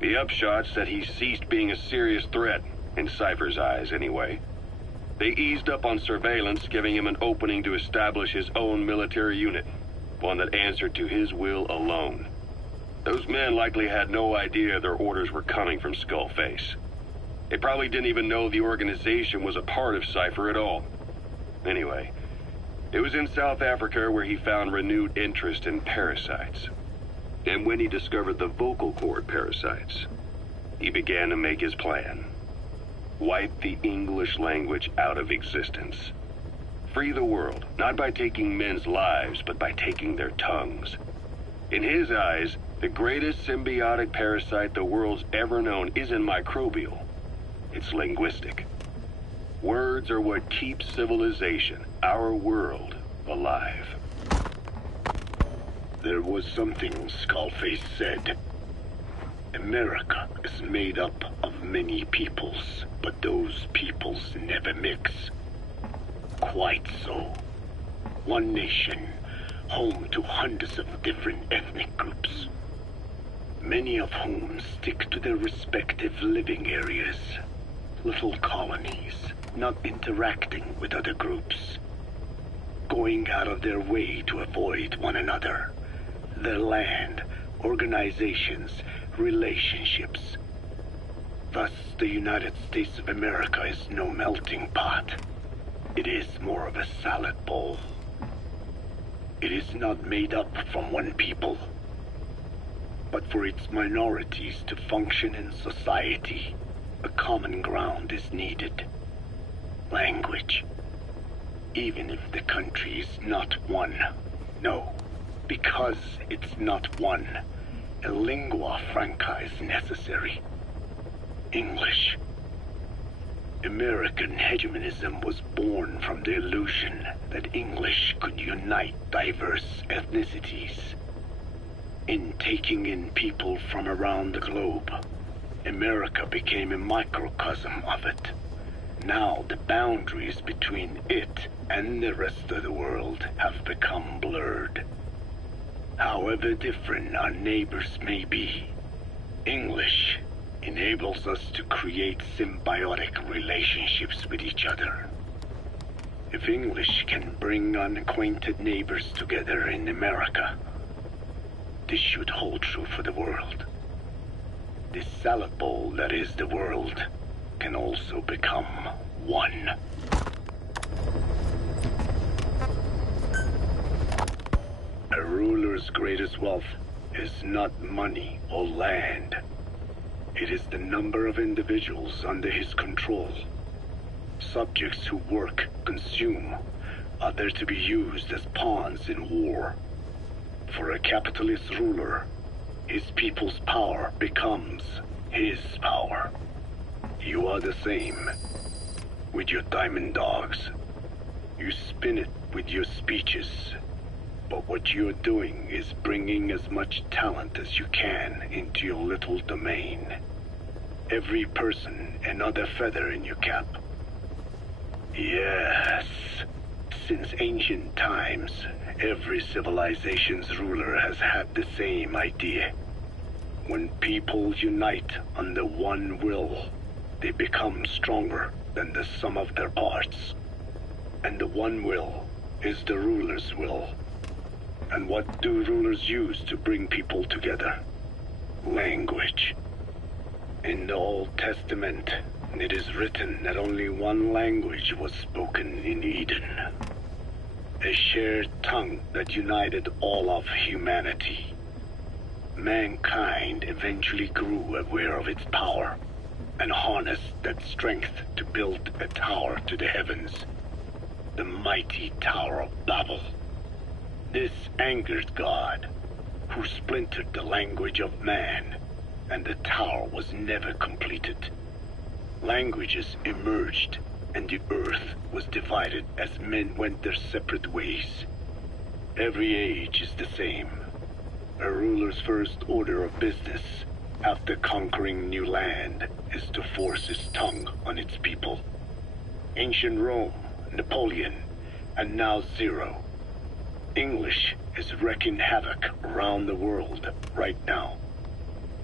The upshot's that he ceased being a serious threat, in Cypher's eyes anyway. They eased up on surveillance, giving him an opening to establish his own military unit, one that answered to his will alone. Those men likely had no idea their orders were coming from Skullface. They probably didn't even know the organization was a part of Cypher at all. Anyway, it was in South Africa where he found renewed interest in parasites. And when he discovered the vocal cord parasites, he began to make his plan. Wipe the English language out of existence. Free the world, not by taking men's lives, but by taking their tongues. In his eyes, the greatest symbiotic parasite the world's ever known isn't microbial. It's linguistic. Words are what keeps civilization, our world, alive. There was something Skullface said. America is made up of many peoples, but those peoples never mix. Quite so. One nation, home to hundreds of different ethnic groups, many of whom stick to their respective living areas. Little colonies, not interacting with other groups, going out of their way to avoid one another, their land, organizations, relationships. Thus, the United States of America is no melting pot. It is more of a salad bowl. It is not made up from one people, but for its minorities to function in society, a common ground is needed. Language. Even if the country is not one. No, because it's not one, a lingua franca is necessary. English. American hegemonism was born from the illusion that English could unite diverse ethnicities. In taking in people from around the globe, America became a microcosm of it. Now the boundaries between it and the rest of the world have become blurred. However different our neighbors may be, English enables us to create symbiotic relationships with each other. If English can bring unacquainted neighbors together in America, this should hold true for the world. This salad bowl that is the world can also become one. A ruler's greatest wealth is not money or land. It is the number of individuals under his control. Subjects who work, consume, are there to be used as pawns in war. For a capitalist ruler, his people's power becomes his power. You are the same. With your diamond dogs, you spin it with your speeches. But what you're doing is bringing as much talent as you can into your little domain. Every person another feather in your cap. Yes. Since ancient times, every civilization's ruler has had the same idea. When people unite under one will, they become stronger than the sum of their parts. And the one will is the ruler's will. And what do rulers use to bring people together? Language. In the Old Testament, it is written that only one language was spoken in Eden. A shared tongue that united all of humanity. Mankind eventually grew aware of its power and harnessed that strength to build a tower to the heavens. The mighty Tower of Babel. This angered God, who splintered the language of man, and the tower was never completed. Languages emerged, and the earth was divided as men went their separate ways. Every age is the same. A ruler's first order of business, after conquering new land, is to force his tongue on its people. Ancient Rome, Napoleon, and now Zero. English is wreaking havoc around the world right now.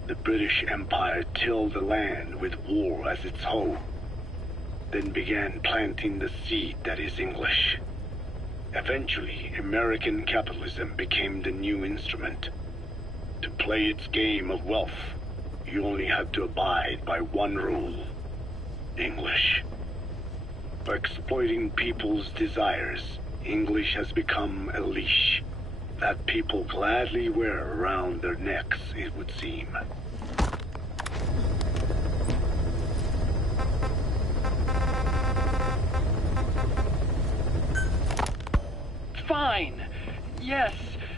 The British Empire tilled the land with war as its hoe, then began planting the seed that is English. Eventually, American capitalism became the new instrument. To play its game of wealth, you only had to abide by one rule: English. By exploiting people's desires, English has become a leash that people gladly wear around their necks, it would seem. Fine. Yes,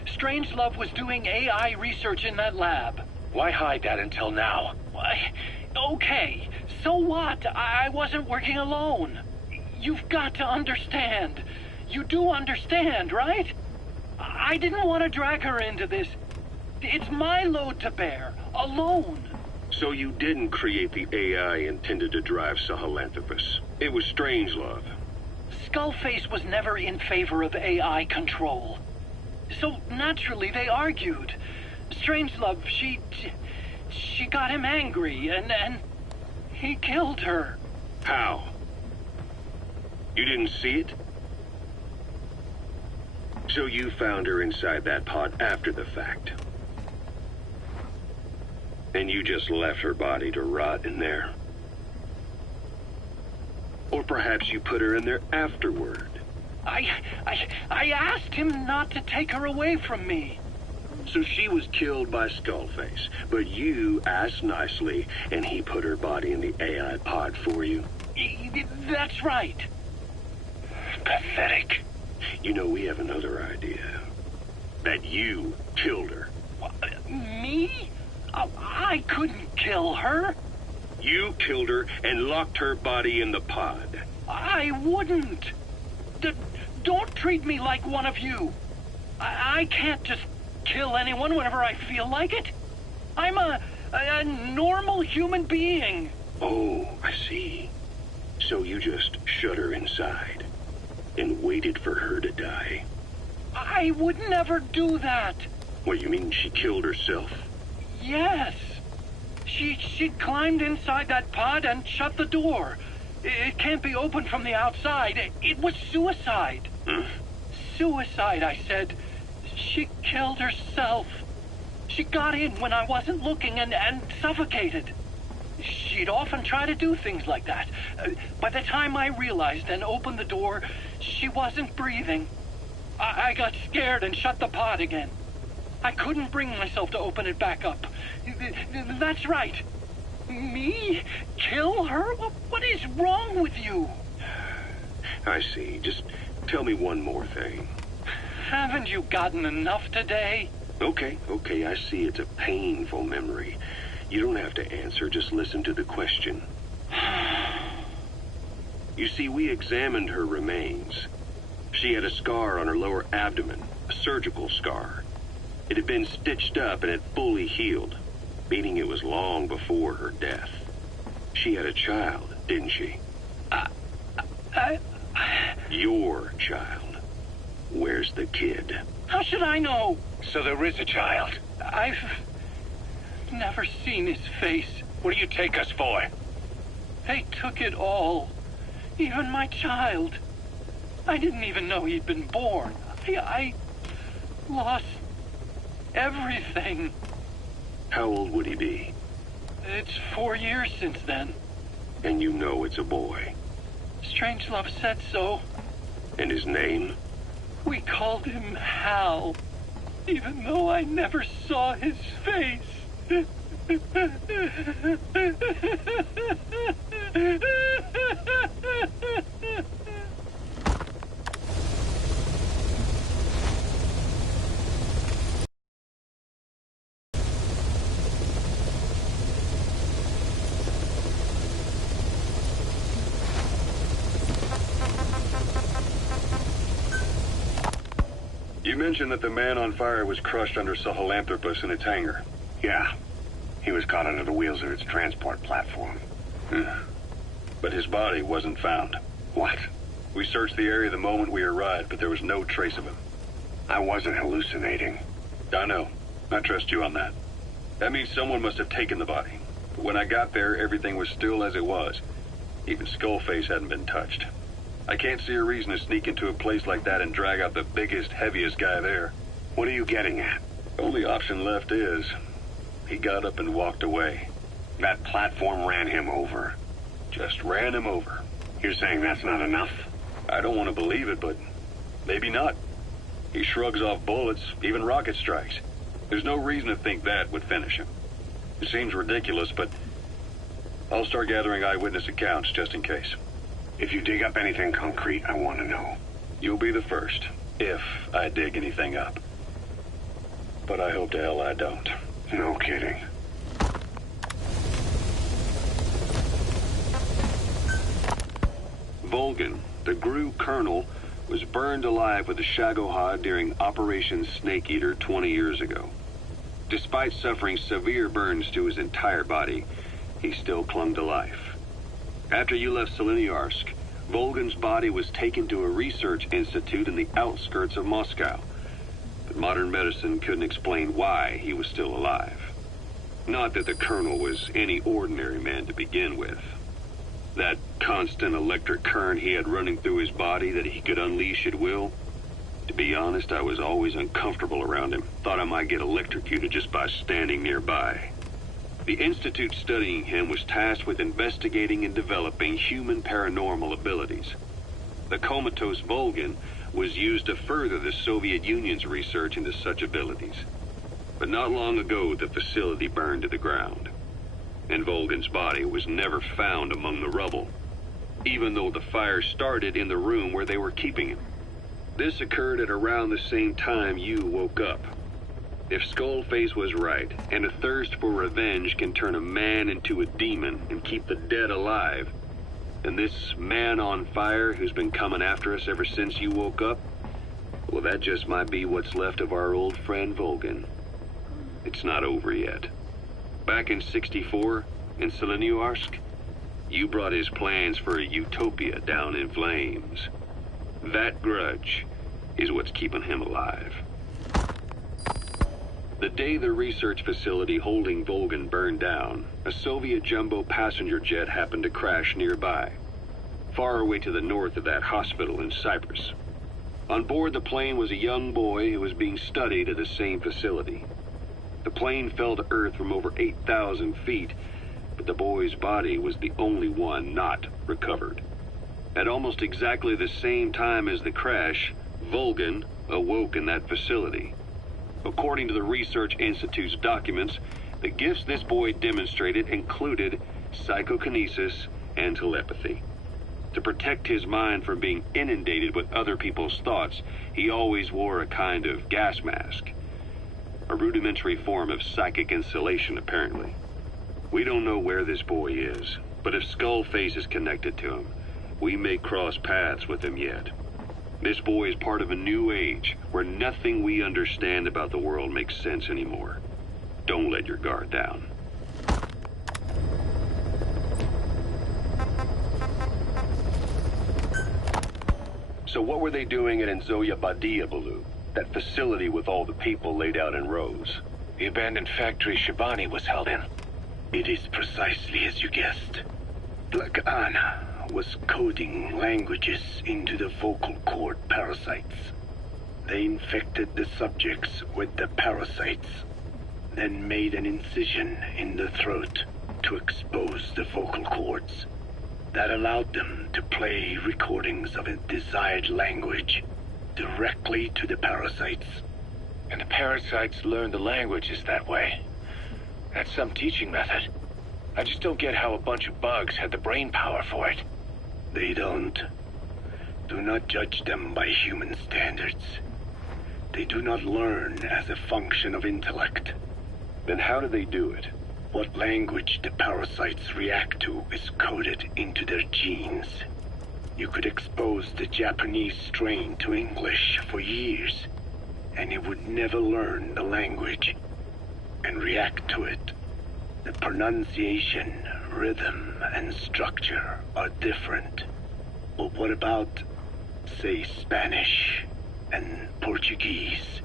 Strangelove was doing AI research in that lab. Why hide that until now? Why? Okay, so what? I wasn't working alone. You've got to understand. You do understand, right? I didn't want to drag her into this. It's my load to bear, alone. So you didn't create the AI intended to drive Sahelanthropus. It was Strangelove. Skullface was never in favor of AI control. So naturally they argued. Strangelove, she got him angry and he killed her. How? You didn't see it? So you found her inside that pod after the fact. And you just left her body to rot in there. Or perhaps you put her in there afterward. I asked him not to take her away from me. So she was killed by Skullface, but you asked nicely, and he put her body in the AI pod for you? That's right. Pathetic. You know, we have another idea. That you killed her. Me? I couldn't kill her. You killed her and locked her body in the pod. I wouldn't. Don't treat me like one of you. I can't just kill anyone whenever I feel like it. I'm a normal human being. Oh, I see. So you just shut her inside and waited for her to die. I would never do that. What, you mean she killed herself? Yes. She climbed inside that pod and shut the door. It can't be opened from the outside. It was suicide. Suicide, I said. She killed herself. She got in when I wasn't looking and suffocated. She'd often try to do things like that. By the time I realized and opened the door, she wasn't breathing. I got scared and shut the pod again. I couldn't bring myself to open it back up. That's right. Me? Kill her? What is wrong with you? I see. Just tell me one more thing. Haven't you gotten enough today? Okay, I see it's a painful memory. You don't have to answer, just listen to the question. You see, we examined her remains. She had a scar on her lower abdomen, a surgical scar. It had been stitched up and had fully healed, meaning it was long before her death. She had a child, didn't she? Your child. Where's the kid? How should I know? So there is a child. I've never seen his face. What do you take us for? They took it all. Even my child. I didn't even know he'd been born. I lost everything. How old would he be? It's 4 years since then. And you know it's a boy. Strangelove said so. And his name? We called him Hal, even though I never saw his face. You mentioned that the man on fire was crushed under Sahelanthropus in its hangar. Yeah. He was caught under the wheels of its transport platform. But his body wasn't found. What? We searched the area the moment we arrived, but there was no trace of him. I wasn't hallucinating. I know. I trust you on that. That means someone must have taken the body. But when I got there, everything was still as it was. Even Skullface hadn't been touched. I can't see a reason to sneak into a place like that and drag out the biggest, heaviest guy there. What are you getting at? Only option left is, he got up and walked away. That platform ran him over. Just ran him over. You're saying that's not enough? I don't want to believe it, but maybe not. He shrugs off bullets, even rocket strikes. There's no reason to think that would finish him. It seems ridiculous, but I'll start gathering eyewitness accounts just in case. If you dig up anything concrete, I want to know. You'll be the first, if I dig anything up. But I hope to hell I don't. No kidding. Volgan, the GRU colonel, was burned alive with the Shagohod during Operation Snake Eater 20 years ago. Despite suffering severe burns to his entire body, he still clung to life. After you left Seleniarsk, Volgan's body was taken to a research institute in the outskirts of Moscow. But modern medicine couldn't explain why he was still alive. Not that the colonel was any ordinary man to begin with. That constant electric current he had running through his body that he could unleash at will. To be honest, I was always uncomfortable around him. Thought I might get electrocuted just by standing nearby. The institute studying him was tasked with investigating and developing human paranormal abilities. The comatose Volgan was used to further the Soviet Union's research into such abilities. But not long ago, the facility burned to the ground. And Volgan's body was never found among the rubble, even though the fire started in the room where they were keeping him. This occurred at around the same time you woke up. If Skullface was right, and a thirst for revenge can turn a man into a demon and keep the dead alive, then this man on fire who's been coming after us ever since you woke up, well, that just might be what's left of our old friend Volgan. It's not over yet. Back in '64, in Seleniarsk, you brought his plans for a utopia down in flames. That grudge is what's keeping him alive. The day the research facility holding Volgan burned down, a Soviet jumbo passenger jet happened to crash nearby, far away to the north of that hospital in Cyprus. On board the plane was a young boy who was being studied at the same facility. The plane fell to Earth from over 8,000 feet, but the boy's body was the only one not recovered. At almost exactly the same time as the crash, Volgan awoke in that facility. According to the Research Institute's documents, the gifts this boy demonstrated included psychokinesis and telepathy. To protect his mind from being inundated with other people's thoughts, he always wore a kind of gas mask. A rudimentary form of psychic insulation, apparently. We don't know where this boy is, but if Skullface is connected to him, we may cross paths with him yet. This boy is part of a new age, where nothing we understand about the world makes sense anymore. Don't let your guard down. So what were they doing at Enzoya Badia, Baloo? That facility with all the people laid out in rows? The abandoned factory Shabani was held in. It is precisely as you guessed. Black Anna was coding languages into the vocal cord parasites. They infected the subjects with the parasites, then made an incision in the throat to expose the vocal cords. That allowed them to play recordings of a desired language directly to the parasites. And the parasites learn the languages that way. That's some teaching method. I just don't get how a bunch of bugs had the brain power for it. They don't. Do not judge them by human standards. They do not learn as a function of intellect. Then how do they do it? What language the parasites react to is coded into their genes. You could expose the Japanese strain to English for years, and it would never learn the language and react to it. The pronunciation, rhythm, and structure are different. But what about, say, Spanish and Portuguese?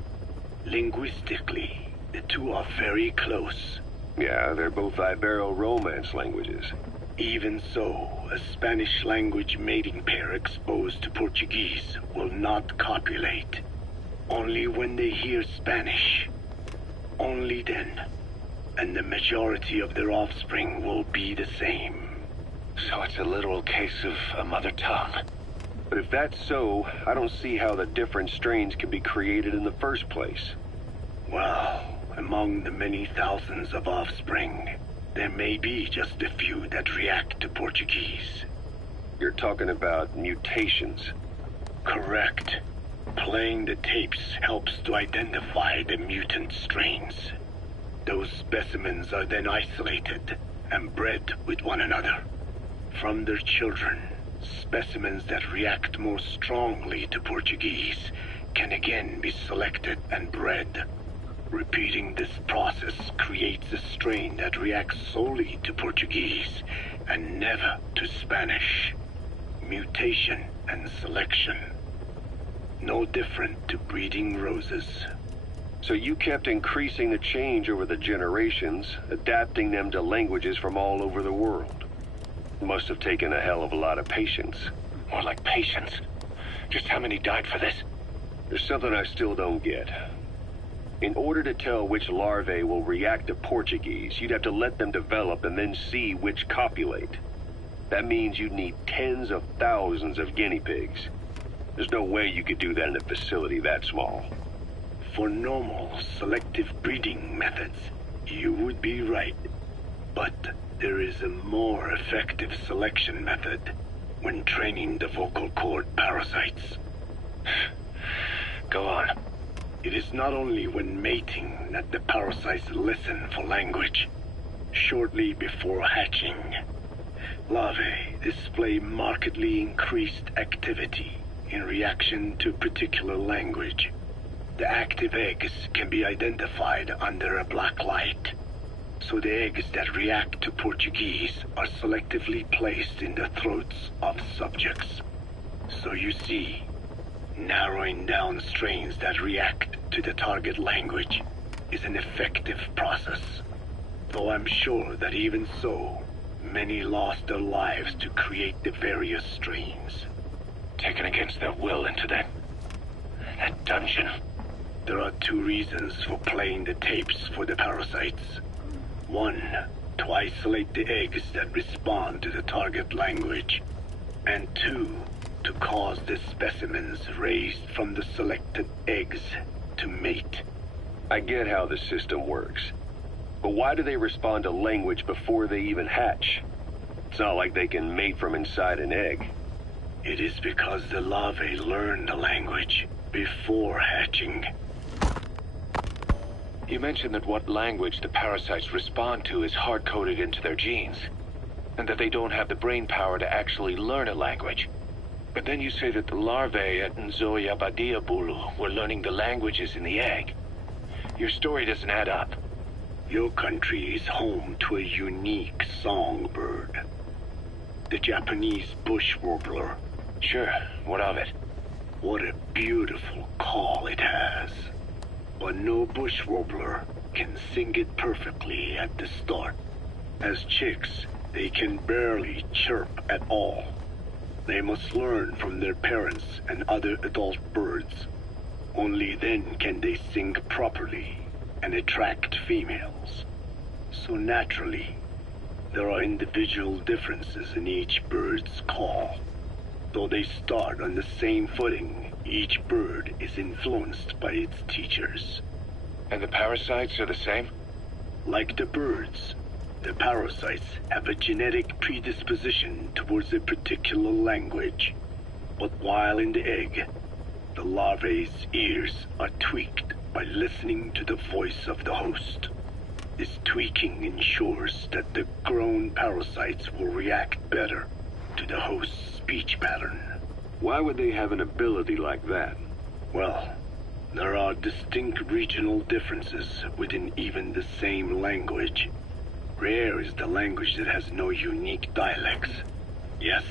Linguistically, the two are very close, Yeah, they're both Ibero-Romance languages. Even so, a Spanish language mating pair exposed to Portuguese will not copulate. Only when they hear Spanish. Only then. And the majority of their offspring will be the same. So it's a literal case of a mother tongue. But if that's so, I don't see how the different strains can be created in the first place. Well, among the many thousands of offspring, there may be just a few that react to Portuguese. You're talking about mutations. Correct. Playing the tapes helps to identify the mutant strains. Those specimens are then isolated and bred with one another. From their children, specimens that react more strongly to Portuguese can again be selected and bred. Repeating this process creates a strain that reacts solely to Portuguese and never to Spanish. Mutation and selection. No different to breeding roses. So you kept increasing the change over the generations, adapting them to languages from all over the world. Must have taken a hell of a lot of patience. More like patience. Just how many died for this? There's something I still don't get. In order to tell which larvae will react to Portuguese, you'd have to let them develop and then see which copulate. That means you'd need tens of thousands of guinea pigs. There's no way you could do that in a facility that small. For normal, selective breeding methods, you would be right. But there is a more effective selection method when training the vocal cord parasites. Go on. It is not only when mating that the parasites listen for language. Shortly before hatching, larvae display markedly increased activity in reaction to particular language. The active eggs can be identified under a black light, so the eggs that react to Portuguese are selectively placed in the throats of subjects. So you see, narrowing down strains that react to the target language is an effective process. Though I'm sure that even so, many lost their lives to create the various strains. Taken against their will into that dungeon. There are two reasons for playing the tapes for the parasites. One, to isolate the eggs that respond to the target language. And two, to cause the specimens raised from the selected eggs to mate. I get how the system works. But why do they respond to language before they even hatch? It's not like they can mate from inside an egg. It is because the larvae learn the language before hatching. You mentioned that what language the parasites respond to is hard-coded into their genes, and that they don't have the brain power to actually learn a language. But then you say that the larvae at Nzoia Badia Bulu were learning the languages in the egg. Your story doesn't add up. Your country is home to a unique songbird. The Japanese bush warbler. Sure, what of it? What a beautiful call it has. But no bush warbler can sing it perfectly at the start. As chicks, they can barely chirp at all. They must learn from their parents and other adult birds. Only then can they sing properly and attract females. So naturally, there are individual differences in each bird's call. Though they start on the same footing, each bird is influenced by its teachers. And the parasites are the same? Like the birds, the parasites have a genetic predisposition towards a particular language. But while in the egg, the larvae's ears are tweaked by listening to the voice of the host. This tweaking ensures that the grown parasites will react better to the host's speech pattern. Why would they have an ability like that? Well, there are distinct regional differences within even the same language. Rare is the language that has no unique dialects. Yes,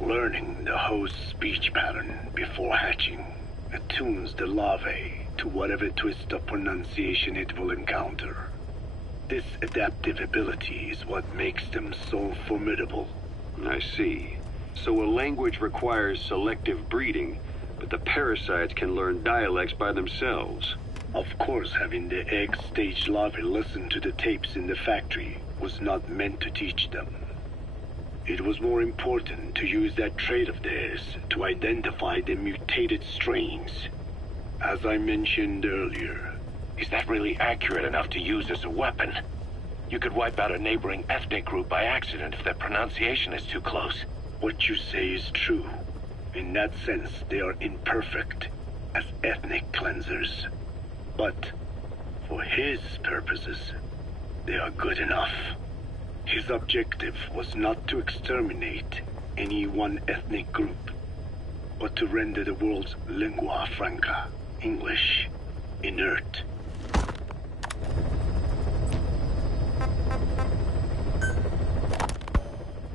learning the host's speech pattern before hatching attunes the larvae to whatever twist of pronunciation it will encounter. This adaptive ability is what makes them so formidable. I see. So a language requires selective breeding, but the parasites can learn dialects by themselves. Of course, having the egg-stage larvae listen to the tapes in the factory was not meant to teach them. It was more important to use that trait of theirs to identify the mutated strains. As I mentioned earlier. Is that really accurate enough to use as a weapon? You could wipe out a neighboring ethnic group by accident if their pronunciation is too close. What you say is true. In that sense, they are imperfect as ethnic cleansers. But for his purposes, they are good enough. His objective was not to exterminate any one ethnic group, but to render the world's lingua franca, English, inert.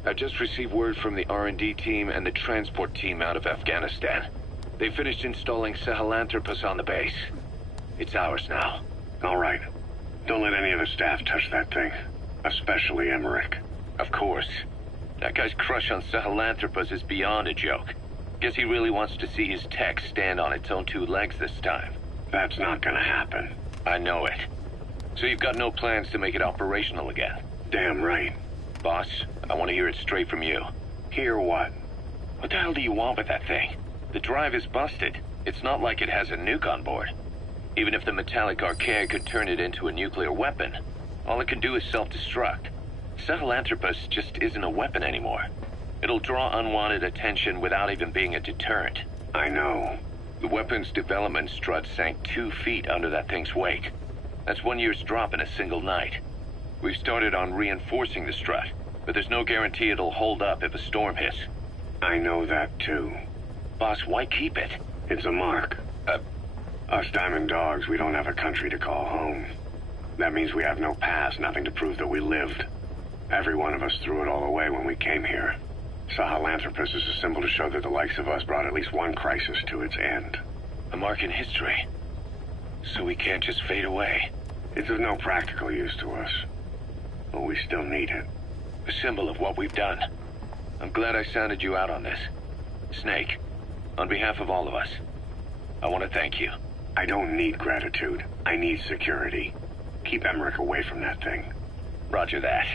I just received word from the R&D team and the transport team out of Afghanistan. They finished installing Sahelanthropus on the base. It's ours now. All right. Don't let any of the staff touch that thing. Especially Emmerich. Of course. That guy's crush on Sahelanthropus is beyond a joke. Guess he really wants to see his tech stand on its own two legs this time. That's not gonna happen. I know it. So you've got no plans to make it operational again? Damn right. Boss, I want to hear it straight from you. Hear what? What the hell do you want with that thing? The drive is busted. It's not like it has a nuke on board. Even if the metallic archaea could turn it into a nuclear weapon, all it can do is self-destruct. Sahelanthropus just isn't a weapon anymore. It'll draw unwanted attention without even being a deterrent. I know. The weapon's development strut sank 2 feet under that thing's weight. That's 1 year's drop in a single night. We've started on reinforcing the strut, but there's no guarantee it'll hold up if a storm hits. I know that too. Boss, why keep it? It's a mark. Us Diamond Dogs, we don't have a country to call home. That means we have no past, nothing to prove that we lived. Every one of us threw it all away when we came here. Sahelanthropus is a symbol to show that the likes of us brought at least one crisis to its end. A mark in history. So we can't just fade away. It's of no practical use to us. But we still need it. A symbol of what we've done. I'm glad I sounded you out on this. Snake, on behalf of all of us, I want to thank you. I don't need gratitude. I need security. Keep Emmerich away from that thing. Roger that.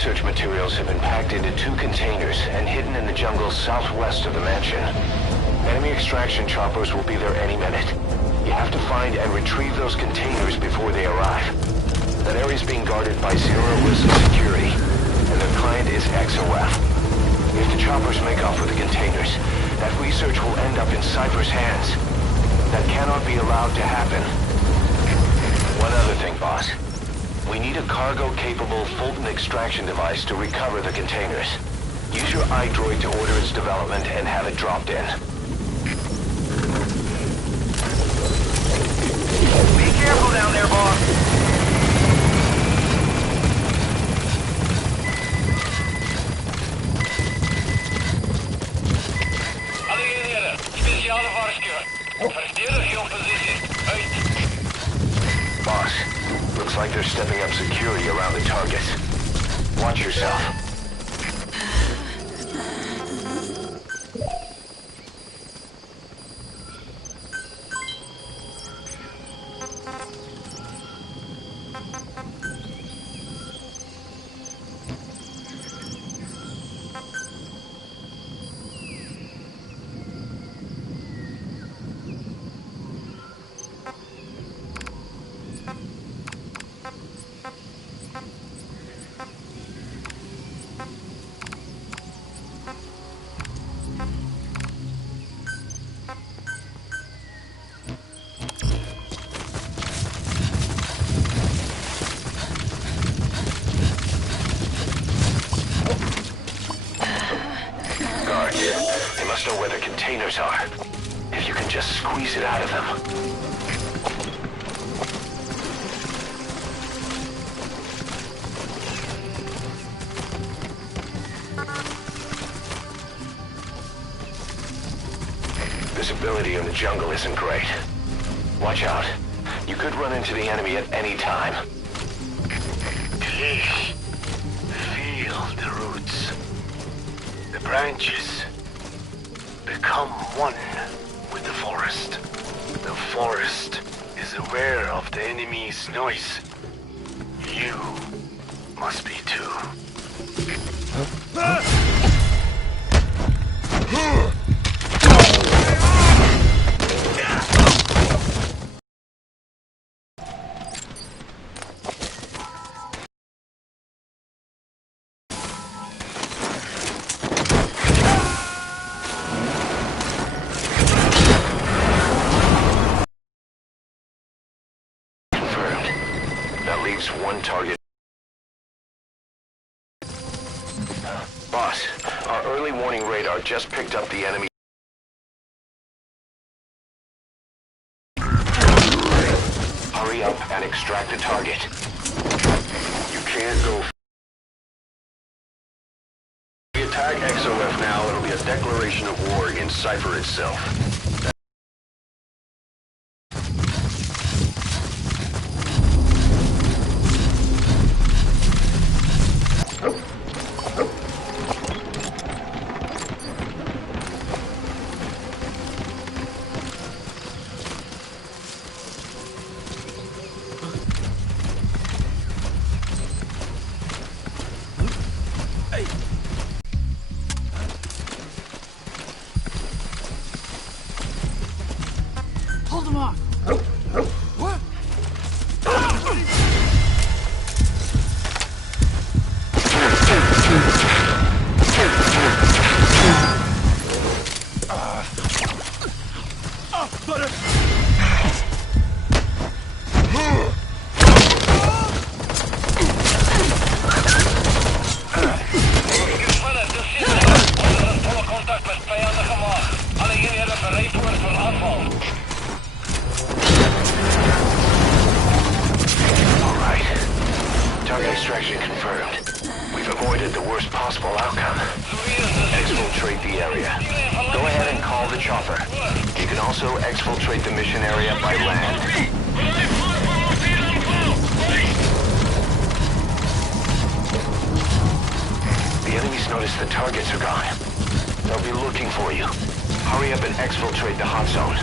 research materials have been packed into 2 containers and hidden in the jungle southwest of the mansion. Enemy extraction choppers will be there any minute. You have to find and retrieve those containers before they arrive. That area is being guarded by zero-risk security, and their client is XOF. If the choppers make off with the containers, that research will end up in Cypher's hands. That cannot be allowed to happen. One other thing, boss. We need a cargo-capable Fulton extraction device to recover the containers. Use your iDroid to order its development and have it dropped in. Be careful down there, boss. Alle eenheden, speciale waarschuwing. Verdedig je positie. Uit. Boss, looks like they're stepping up security around the targets. Watch yourself. They must know where the containers are. If you can just squeeze it out of them. Visibility in the jungle isn't great. Watch out. You could run into the enemy at any time. Please, feel the roots. The branches become one with the forest. The forest is aware of the enemy's noise. You must be too. One target. Boss, our early warning radar just picked up the enemy. Hurry up and extract the target. You can't go. If we attack XOF now, it'll be a declaration of war against Cypher itself. Hold him off! What? Extraction confirmed. We've avoided the worst possible outcome. Exfiltrate the area. Go ahead and call the chopper. You can also exfiltrate the mission area by land. The enemy's noticed the targets are gone. They'll be looking for you. Hurry up and exfiltrate the hot zone.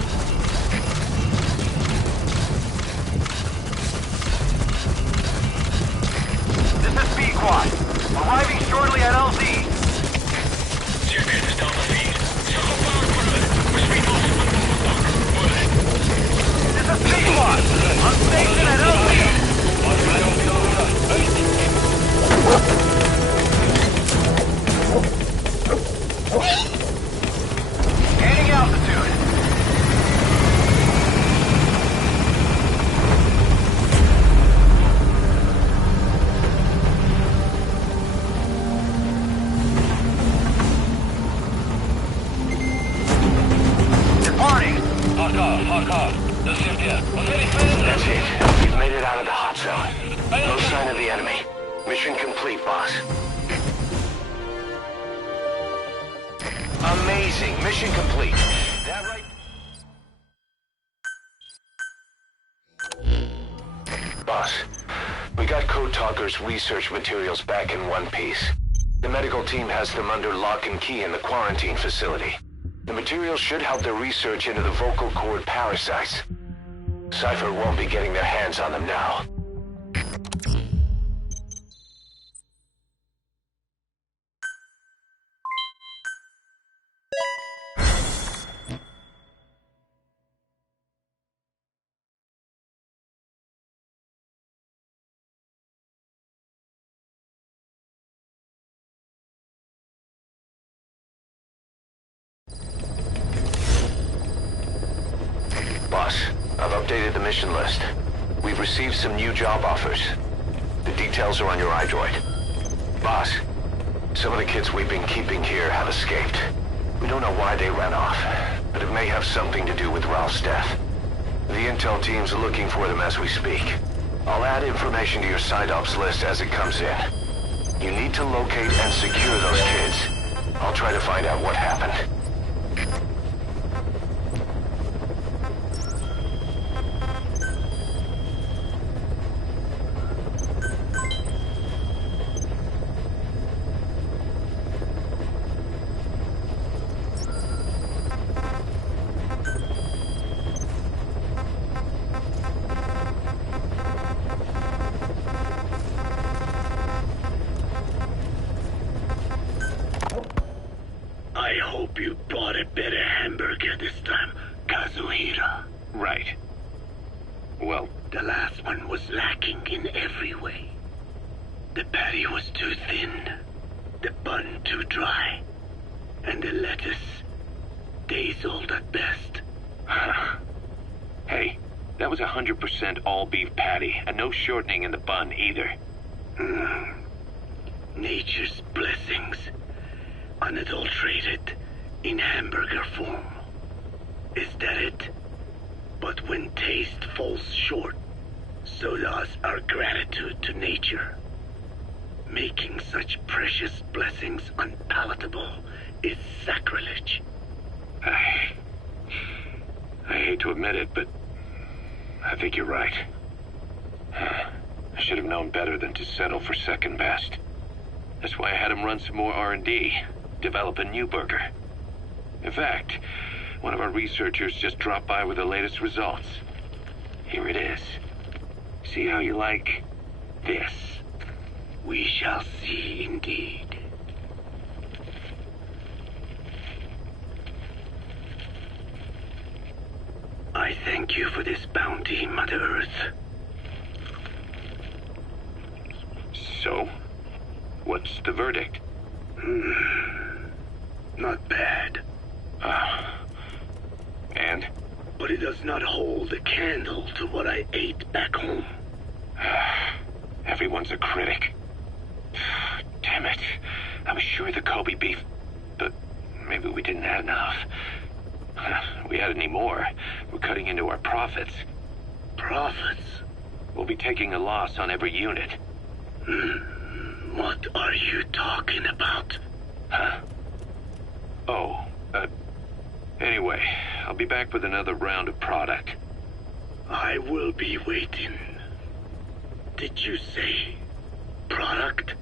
This is Pete. squad. Arriving shortly at LZ. Circuit is down the feed. Circle power equipment. We're speedboats to Dock. This is Speed Squad. On station at LZ. Gaining altitude. Departing. Fuck off. That's it, yeah. That's it. We've made it out of the hot zone. No sign of the enemy. Mission complete, boss. Amazing. Mission complete. That right? Boss, we got Code Talker's research materials back in one piece. The medical team has them under lock and key in the quarantine facility. The materials should help their research into the vocal cord parasites. Cypher won't be getting their hands on them now. Boss, I've updated the mission list. We've received some new job offers. The details are on your iDroid. Boss, some of the kids we've been keeping here have escaped. We don't know why they ran off, but it may have something to do with Ralph's death. The intel team's looking for them as we speak. I'll add information to your side ops list as it comes in. You need to locate and secure those kids. I'll try to find out what happened. I hope you bought a better hamburger this time, Kazuhira. Right. Well, The last one was lacking in every way. The patty was too thin, the bun too dry, and the lettuce days old at best. hey, that was 100% all beef patty, and no shortening in the bun either. Nature's blessings, unadulterated, in hamburger form. Is that it? But when taste falls short, so does our gratitude to nature. Making such precious blessings unpalatable is sacrilege. I hate to admit it, but I think you're right. I should have known better than to settle for second best. That's why I had him run some more R&D, develop a new burger. In fact, one of our researchers just dropped by with the latest results. Here it is. See how you like this? We shall see indeed. I thank you for this bounty, Mother Earth. So, what's the verdict? Not bad. And? But it does not hold a candle to what I ate back home. Everyone's a critic. Damn it. I was sure the Kobe beef, but maybe we didn't have enough. If we had any more, we're cutting into our profits. Profits? We'll be taking a loss on every unit. What are you talking about? Huh? Oh, anyway, I'll be back with another round of product. I will be waiting. Did you say product?